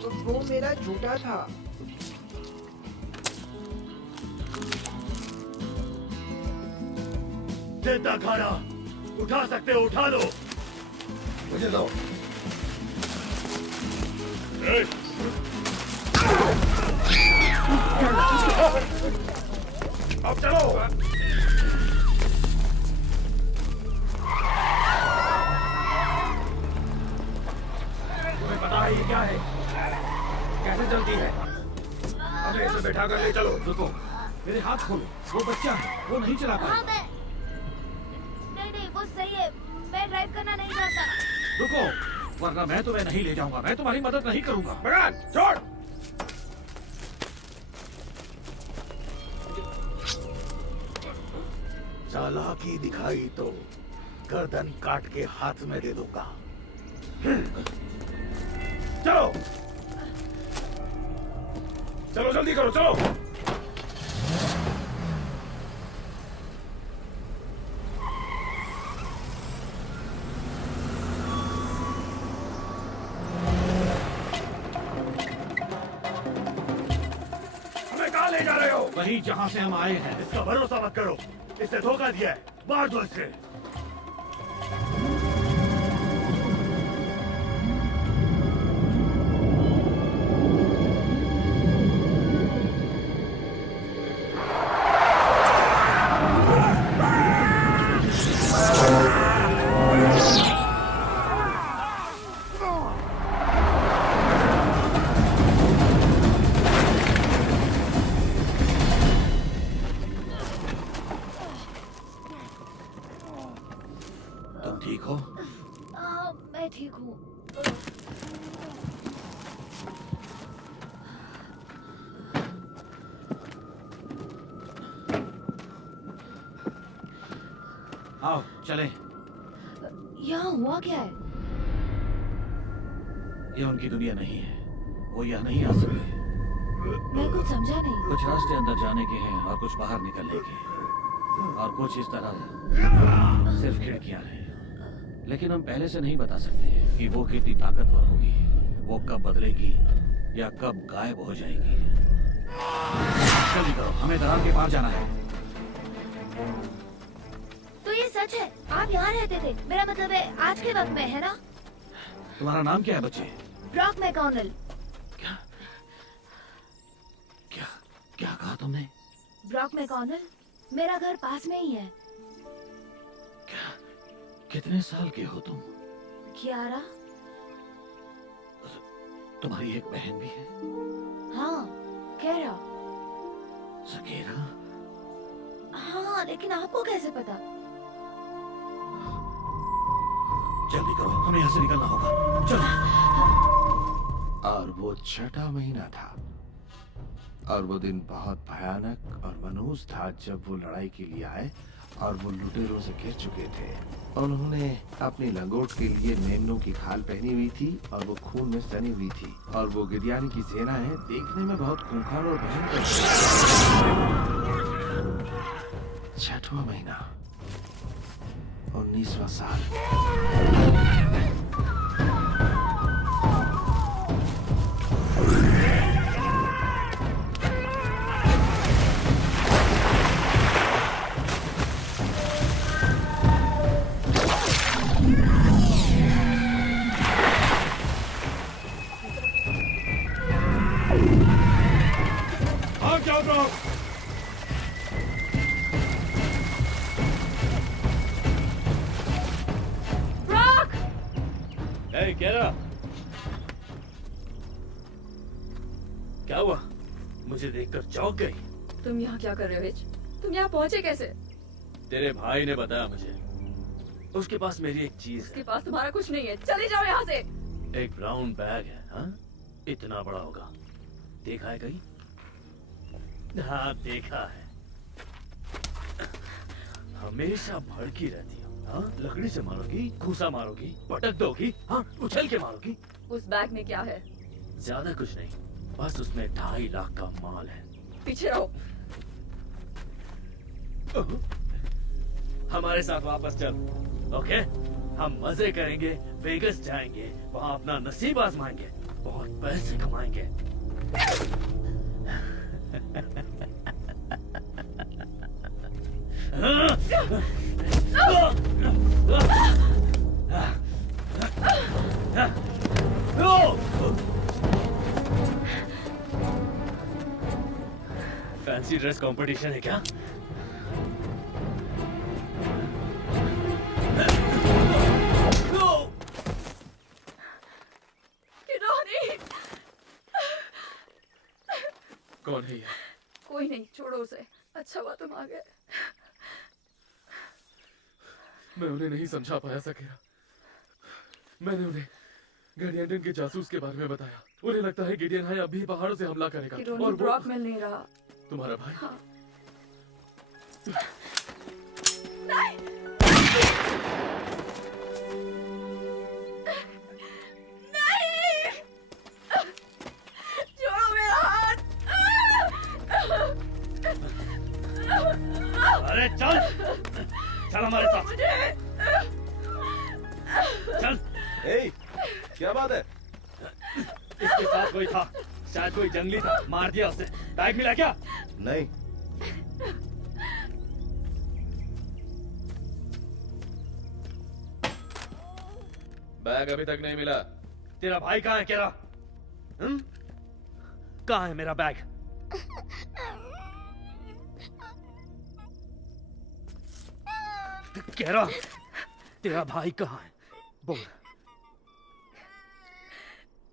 तो वो मेरा झूठा था। जितना खाना उठा सकते हो उठा लो। मुझे दो। अब चलो। तुम्हें पता है ये क्या है? कैसे चलती है? अबे इसे बैठा कर ले चलो। रुको, मेरे हाथ खोलो। वो बच्चा है, वो नहीं चला हाँ पाएगा। नहीं वो सही है, मैं ड्राइव करना नहीं चाहता। रुको, वरना मैं तुम्हें नहीं ले जाऊंगा। मैं तुम्हारी मदद नहीं करूंगा। भगवान, छोड़। चालाकी दिखाई तो गर्दन काट के हाथ में दे दूंगा। चलो चलो जल्दी करो चलो। हमें कहाँ ले जा रहे हो? वही जहाँ से हम आए हैं। इसका भरोसा मत करो, इसने धोखा दिया है। मार दो इसे। तुम ठीक हो? मैं ठीक हूँ। आओ चले। यहाँ हुआ क्या है? ये उनकी दुनिया नहीं है। वो यहाँ नहीं आ सकते। मैं कुछ समझा नहीं। कुछ रास्ते अंदर जाने के हैं और कुछ बाहर निकलने के, और कुछ इस तरह सिर्फ खिड़कियां हैं। लेकिन हम पहले से नहीं बता सकते कि वो कितनी ताकतवर होगी, वो कब बदलेगी या कब गायब हो जाएगी। जल्दी करो, हमें दरार के पार जाना है। तो ये सच है, आप यहाँ रहते थे? मेरा मतलब है आज के वक्त में, है ना? तुम्हारा नाम क्या है बच्चे? ब्रॉक मैकॉनल। क्या कहा तुमने? ब्रॉक मैकॉनल, मेरा घर पास में ही है। कितने साल के हो तुम? 11। तुम्हारी एक बहन भी है? हाँ, केरा। सकेरा? हाँ, लेकिन आपको कैसे पता? जल्दी करो, हमें यहाँ से निकलना होगा। चलो। और वो 6वां महीना था, और वो दिन बहुत भयानक और मनहूस था जब वो लड़ाई के लिए आए और वो लुटेरों से घिर चुके थे। उन्होंने अपनी लंगोट के लिए मेमनों की खाल पहनी हुई थी और वो खून में सनी हुई थी, और वो गिदयानी की सेना है, देखने में बहुत खूंखार और भयंकर। 6वां महीना, 19वां साल। क्या हुआ? मुझे देखकर चौंक गई। तुम यहाँ क्या कर रहे हो हिच? तुम यहाँ पहुँचे कैसे? तेरे भाई ने बताया मुझे। उसके पास मेरी एक चीज उसके पास तुम्हारा कुछ नहीं है, चले जाओ यहाँ से। एक ब्राउन बैग है। हाँ, इतना बड़ा होगा। देखा है कहीं? हाँ, देखा है। हमेशा भड़की रहती हो। हाँ, लकड़ी से मारोगी, घूसा मारोगी, पटक दोगी, हाँ, उछल के मारोगी। उस बैग में क्या है? ज्यादा कुछ नहीं, बस उसमें 2.5 लाख का माल है। पीछे रहो। हमारे साथ वापस चल, ओके? हम मजे करेंगे, वेगस जाएंगे, वहाँ अपना नसीब आजमाएंगे, बहुत पैसे कमाएंगे। फैंसी ड्रेस कंपटीशन है क्या? कौन है ये? कोई नहीं, छोड़ो उसे। अच्छा हुआ तुम आ गए। मैं उन्हें नहीं समझा पाया सकेरा। मैंने उन्हें गार्डियन के जासूस के बारे में बताया। उन्हें लगता है गिडियन हाई अभी पहाड़ों से हमला करेगा। और ब्रॉक मिल नहीं रहा। तुम्हारा भाई? हाँ। नहीं। नहीं। छोड़ो मेरा हाथ। अरे चल, चल हमारे साथ। चल। ए, क्या बात है? इसके साथ कोई था, शायद कोई जंगली था, मार दिया उसे। बैग मिला क्या? नहीं। बैग अभी तक नहीं मिला। तेरा भाई कहाँ है केरा? कहाँ है मेरा बैग? केरा, तेरा भाई कहाँ है? बोल।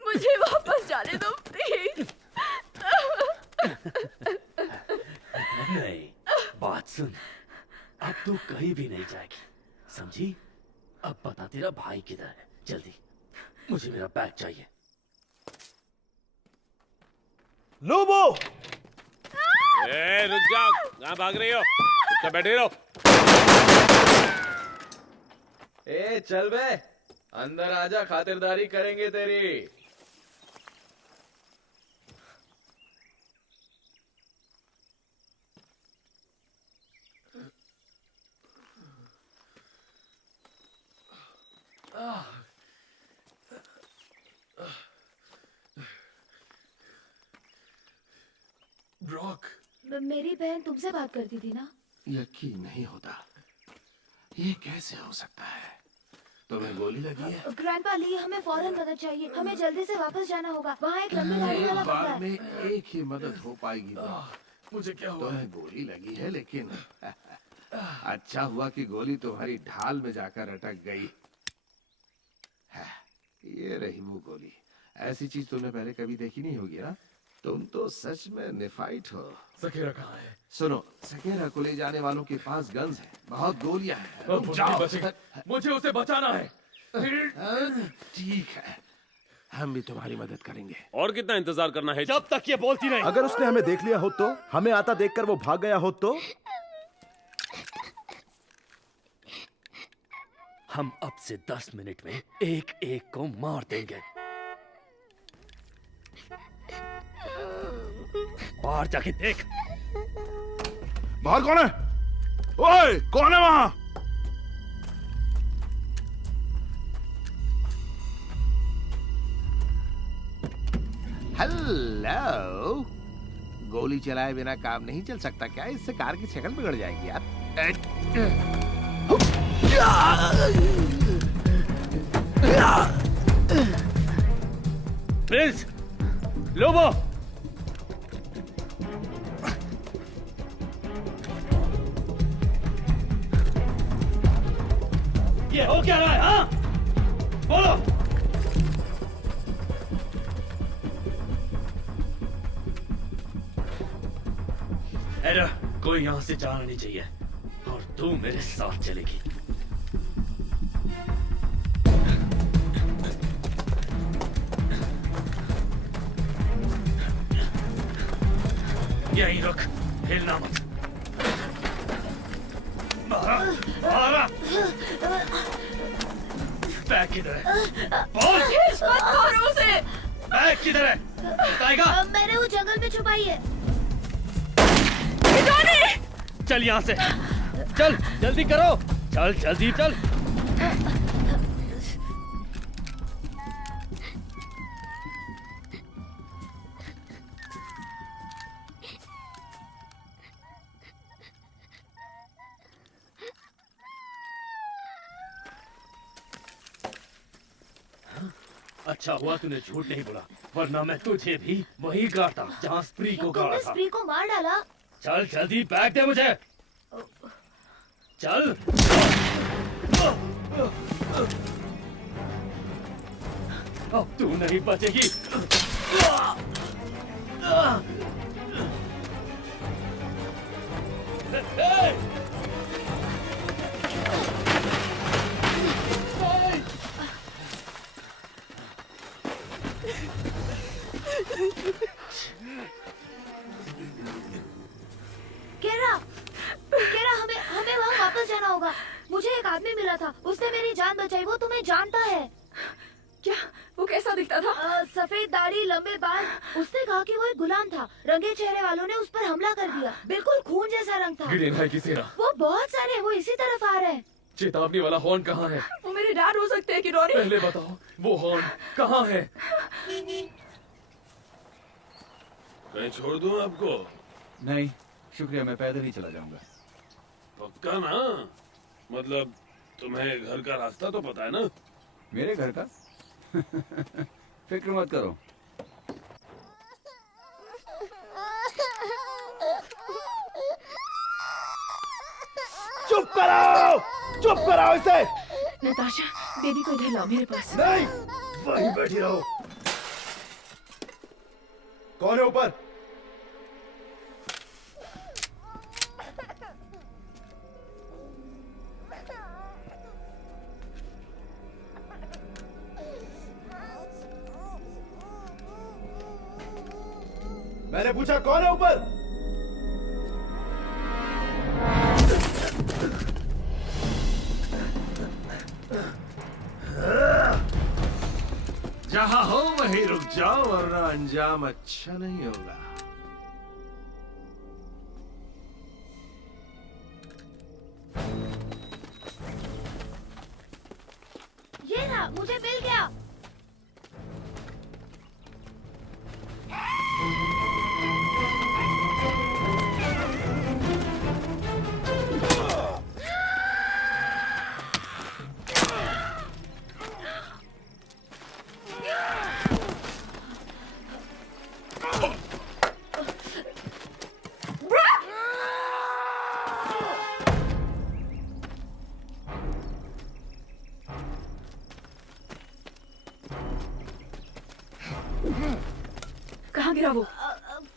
मुझे वापस जाने दो प्लीज। नहीं, बात सुन, अब तू कहीं भी नहीं जाएगी, समझी? अब बता तेरा भाई किधर है? जल्दी, मुझे मेरा बैग चाहिए। लोबो! ए, रुक जाओ, कहाँ भाग रही हो? तो बैठे रहो। ए, चल बे, अंदर आजा, खातिरदारी करेंगे तेरी। ब्रॉक, मेरी बहन तुमसे बात करती थी ना? यकीन नहीं होता, ये कैसे हो सकता है? तुम्हें गोली लगी है? ग्रैंडपा ली, हमें फौरन मदद चाहिए। हमें जल्दी से वापस जाना होगा। वहाँ एक लंबी गाड़ी वाला एक पकड़ा बार है। में एक ही मदद हो पाएगी। मुझे क्या हुआ? तुम्हें गोली लगी है, लेकिन अच्छा हुआ कि गोली तुम्हारी ढाल में जाकर अटक गई। ये रही वो गोली। ऐसी चीज तुमने पहले कभी देखी नहीं होगी ना? तुम तो सच में निफाइट हो। सकेरा कहाँ है? सुनो, सकेरा को ले जाने वालों के पास गन्स है, बहुत गोलियां हैं। अब वो नहीं बचेगा। मुझे उसे बचाना है। ठीक है, हम भी तुम्हारी मदद करेंगे। और कितना इंतजार करना है? जब तक ये बोलती नहीं। अगर उसने हमें देख लिया हो तो, हमें आता देखकर वो भाग गया हो तो? हम अब से 10 मिनट में एक एक को मार देंगे। बाहर जाके देख। बाहर कौन है? ओए, कौन है वहां? हेलो, गोली चलाए बिना काम नहीं चल सकता क्या? इससे कार की शक्ल बिगड़ जाएगी यार। प्रिंस, लोबो, ये हो क्या रहा है? हाँ, बोलो। एरा, कोई यहां से जाना नहीं चाहिए और तू मेरे साथ चलेगी। यहीं रुक, हिलना मत। मारा। बैग किधर है? बोल। मत करो उसे। बैग किधर है? बताएगा? मैंने वो जंगल में छुपाई है। चल यहाँ से, चल जल्दी करो, चल जल्दी चल। अच्छा हुआ तूने झूठ नहीं बोला, वरना मैं तुझे भी वही गाड़ता जहाँ स्प्री को गाड़ा तुमने था। स्प्री को मार डाला। चल जल्दी बैग दे मुझे, चल। अब तू नहीं बचेगी। केरा, हमें वहाँ वापस जाना होगा। मुझे एक आदमी मिला था, उसने मेरी जान बचाई। वो तुम्हें जानता है क्या? वो कैसा दिखता था? सफेद दाढ़ी, लंबे बाल। उसने कहा कि वो एक गुलाम था। रंगे चेहरे वालों ने उस पर हमला कर दिया। बिल्कुल खून जैसा रंग था। गिडेन है किसी ना? वो बहुत सारे, वो इसी तरफ आ रहे हैं। चेतावनी वाला हॉर्न कहाँ है? वो मेरे डैड हो सकते हैं कि रोरी? पहले बताओ, वो हॉर्न कहाँ है? कहीं छोड़ दूं आपको? नहीं शुक्रिया, मैं पैदल ही चला जाऊंगा। पक्का ना? मतलब तुम्हें घर का रास्ता तो पता है ना? मेरे घर का? फिक्र मत करो। चुप कराओ, चुप कराओ इसे। नताशा, बेबी को इधर लाओ मेरे पास। नहीं, वहीं बैठी रहो। कौन है ऊपर? मैंने पूछा कौन है ऊपर? जहां हो वहीं रुक जाओ, वरना अंजाम अच्छा नहीं होगा। ये ना, गया, मुझे मिल गया। कहाँ गिरा वो?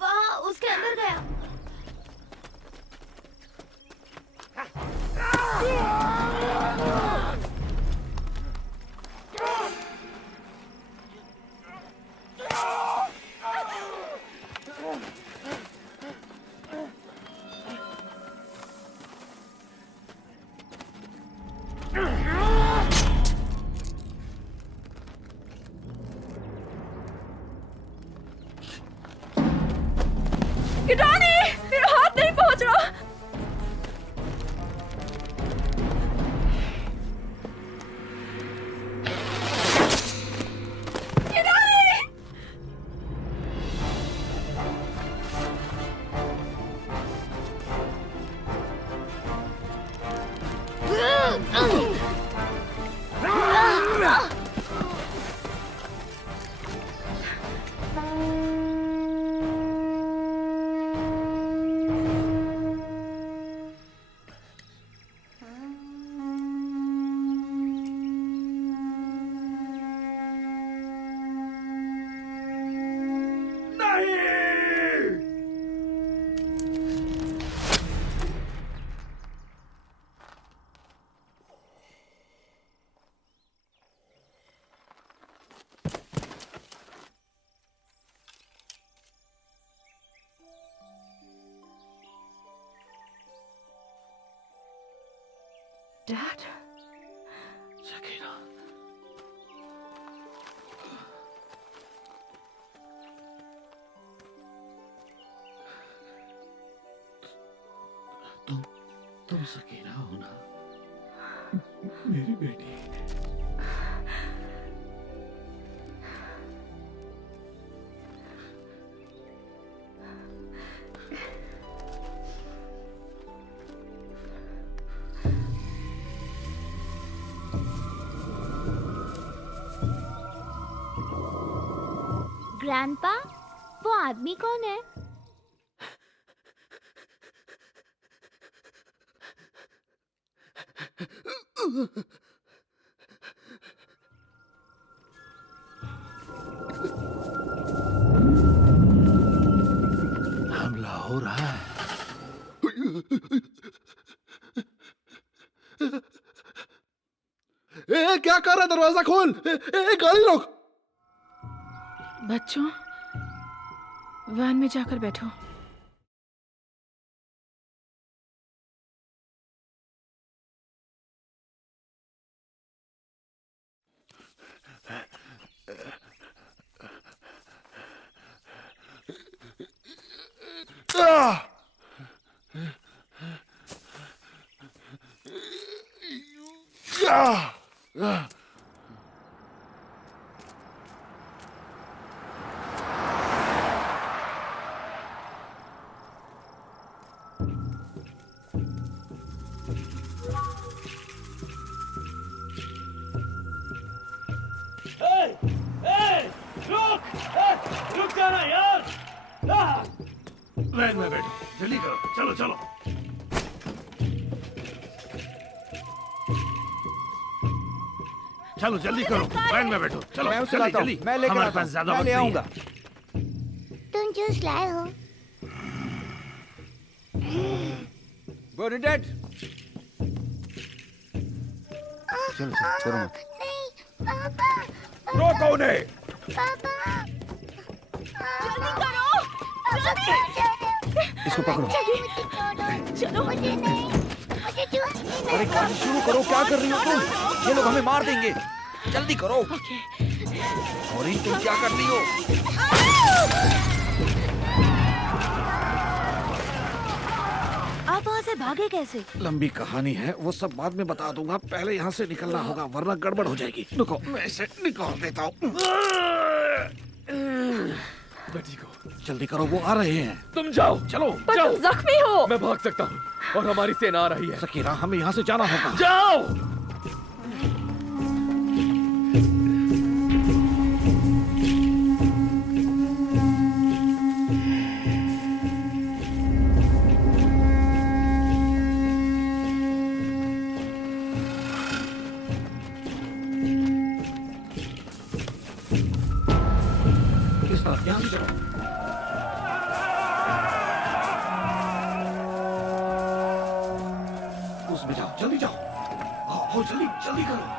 वहाँ उसके अंदर गया। किटानी, मेरा हाथ नहीं पहुंच रहा। Dad? सकीना, तुम सकीना हो ना, मेरी बेटी। ग्रैंडपा, वो आदमी कौन है? हमला हो रहा है। क्या कर रहा है? दरवाजा खोल। गाड़ी रोक। बच्चों, वैन में जाकर बैठो। रुक जाना यार। वैन में बैठो, जल्दी करो, चलो चलो। चलो जल्दी करो, वैन में बैठो, चलो मैं जल्दी जल्दी। मैं लेकर हमारे आता पास हूँ, ज्यादा मैं वक्त ले नहीं आऊंगा। है। तुम जूस लाए हो? बर्नाडेट, चलो करो मत। नहीं पापा, रोको उन्हें। पापा, जल्दी करो, जल्दी। इसको पकड़ो। चलो मुझे नहीं, मुझे जूस नहीं। अरे गाड़ी शुरू करो, क्या कर रही हो तुम? ये लोग हमें मार देंगे, जल्दी करो। और तुम क्या कर रही हो? आप वहाँ से भागे कैसे? लंबी कहानी है, वो सब बाद में बता दूंगा। पहले यहाँ से निकलना होगा वरना गड़बड़ हो जाएगी। रुको, मैं इसे निकाल देता हूँ। बेटी को जल्दी करो, वो आ रहे हैं। तुम जाओ, चलो पर जाओ। तुम जख्मी हो। मैं भाग सकता हूँ और हमारी सेना आ रही है। सकीना, हमें यहाँ से जाना होगा। जाओ। किस तरफ? यहाँ से चलो। उसमें जाओ, जल्दी जाओ। आओ जल्दी, जल्दी करो।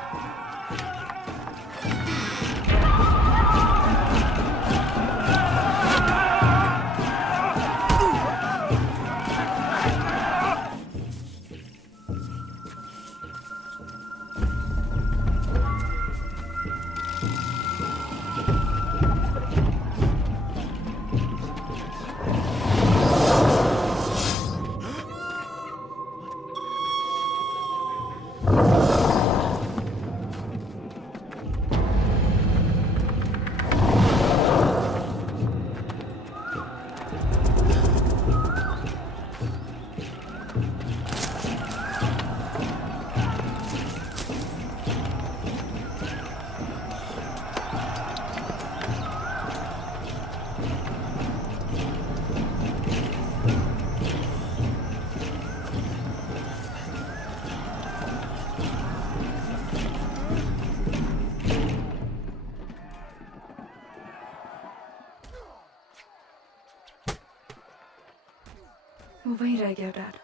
वो वहीं रह गया डैड,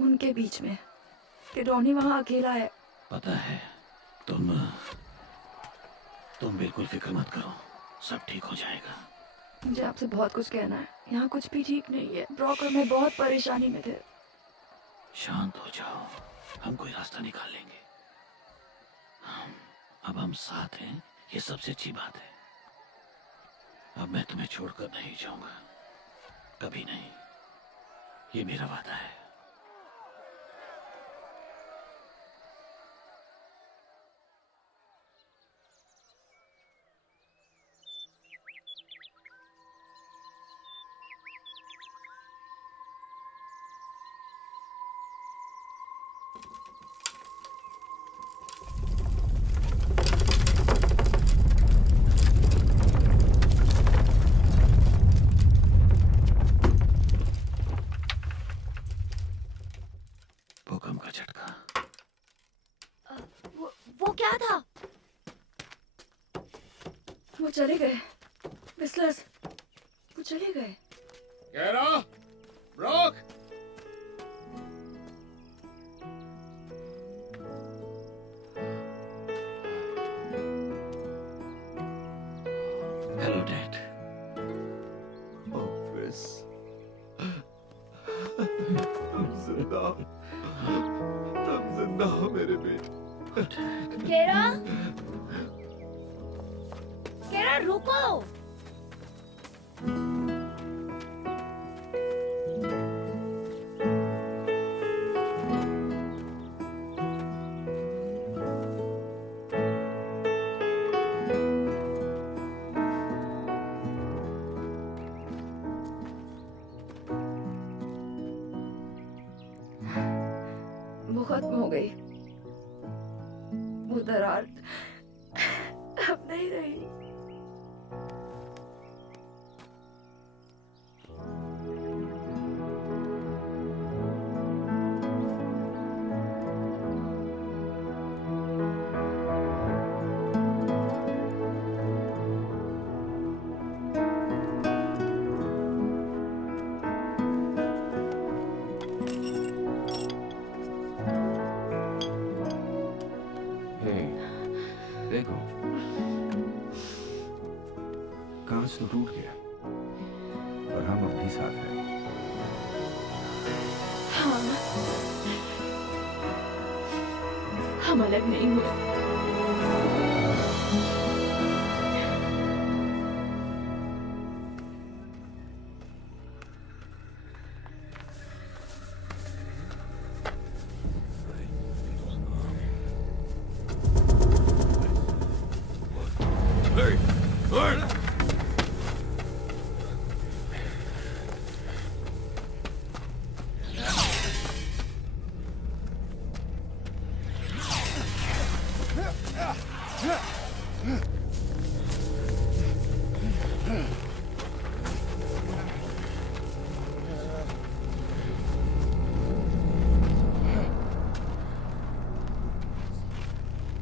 उनके बीच में। कि डॉनी वहाँ अकेला है। पता है, तुम बिल्कुल फिक्र मत करो, सब ठीक हो जाएगा। मुझे आपसे बहुत कुछ कहना है। यहाँ कुछ भी ठीक नहीं है। ब्रॉक और मैं बहुत परेशानी में थे। शांत हो जाओ, हम कोई रास्ता निकाल लेंगे। अब हम साथ हैं, ये सबसे अच्छी बात है। अब मैं तुम्हें छोड़कर नहीं जाऊंगा, कभी नहीं। ये मेरा वादा है। भूकंप का झटका। वो क्या था? वो चले गए। विस्लर्स, वो चले गए। कैरा, ब्रॉक। Hello dad. क्रिस, तुम जिंदा हो मेरे बेटे। केरा, केरा रुको। वो खत्म हो गई। वो दरार अब नहीं रही। देखो, कांच तो टूट गया और हम अब भी साथ हैं। हाँ, हम अलग नहीं हुए।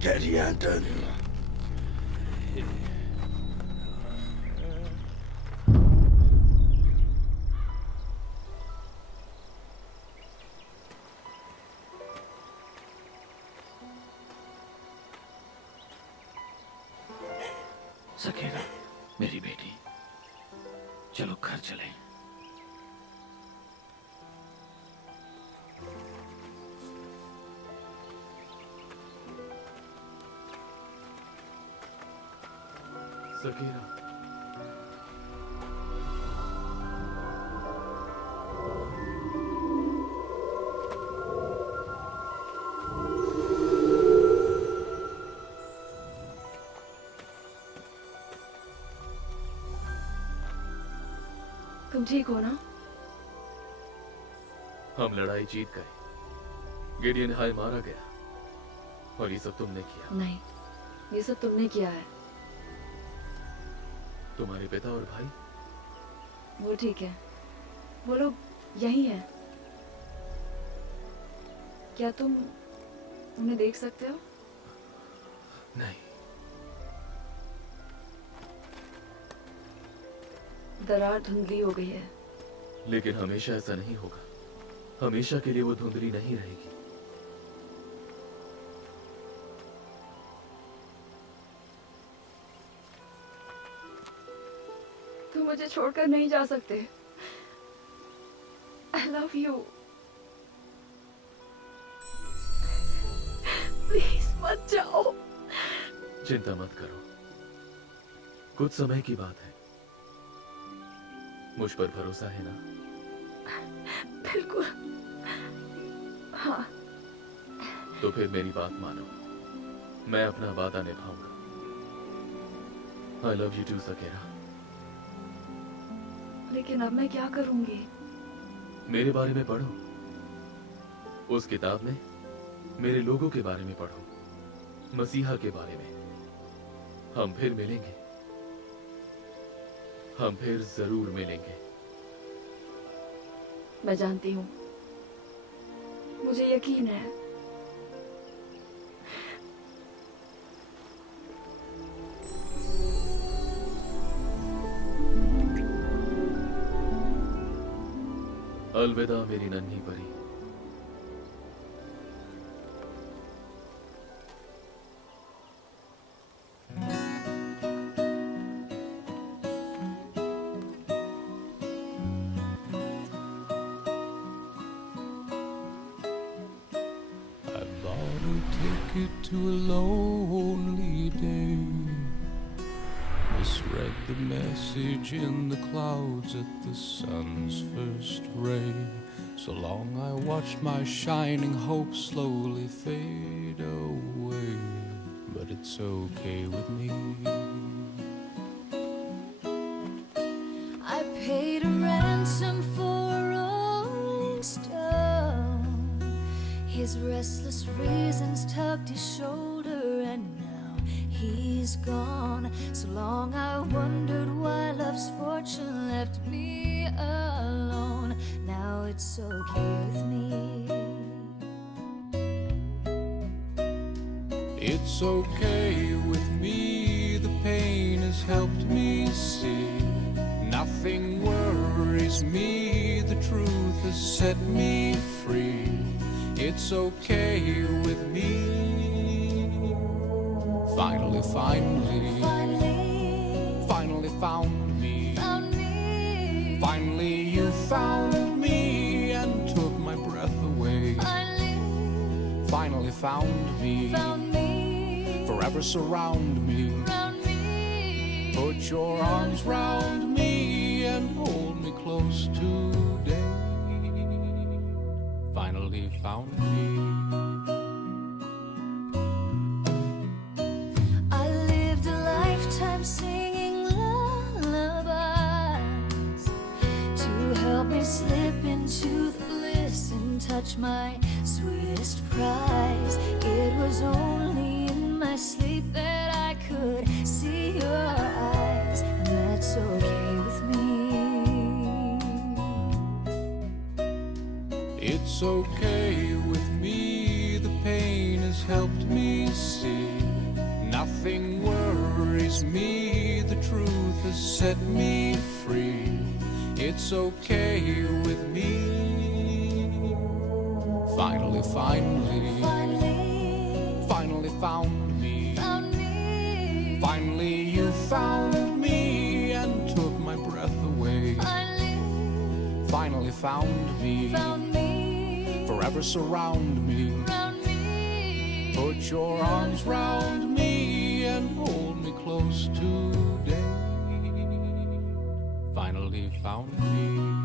Daddy Anton. सकेरा, मेरी बेटी, चलो घर चलें। सकीरा, तुम ठीक हो ना? हम लड़ाई जीत गए। गिडियन हाई मारा गया और ये सब तुमने किया। नहीं, ये सब तुमने किया है। तुम्हारे पिता और भाई? वो ठीक है, वो लोग यही हैं। क्या तुम उन्हें देख सकते हो? नहीं। दरार धुंधली हो गई है। लेकिन हमेशा ऐसा नहीं होगा। हमेशा के लिए वो धुंधली नहीं रहेगी। तुम मुझे छोड़कर नहीं जा सकते। I love you. प्लीज मत जाओ। चिंता मत करो, कुछ समय की बात है। मुझ पर भरोसा है ना? बिल्कुल। हाँ। तो फिर मेरी बात मानो, मैं अपना वादा निभाऊंगा। I love you too, सकेरा। लेकिन अब मैं क्या करूंगी? मेरे बारे में पढ़ो। उस किताब में मेरे लोगों के बारे में पढ़ो, मसीहा के बारे में। हम फिर मिलेंगे, हम फिर जरूर मिलेंगे। मैं जानती हूँ, मुझे यकीन है। अलविदा मेरी नन्ही परी। I bought a ticket to a lonely day. Misread the message in the clouds at the sun's first ray. So long I watched my shining hope slowly fade away. But it's okay with me. I paid a ransom for a rolling stone. His restless reasons tugged his shoulder, and now he's gone. So long I wondered why love's fortune left me alone. Now it's okay with me. It's okay with me, the pain has helped me see. Nothing worries me, the truth has set me free. It's okay with me. Finally found me. Finally you found me and took my breath away. Finally found me. Forever surround me. Put your arms round me and hold me close today. Finally found me. I lived a lifetime singing lullabies to help me slip into the bliss and touch my sweetest prize. It was only in my sleep It's okay with me, the pain has helped me see. Nothing worries me, the truth has set me free. It's okay with me. Finally, finally, finally found me. Finally you found me and took my breath away. Finally found me. Forever surround me. Put your arms round me and hold me close today. Finally found me.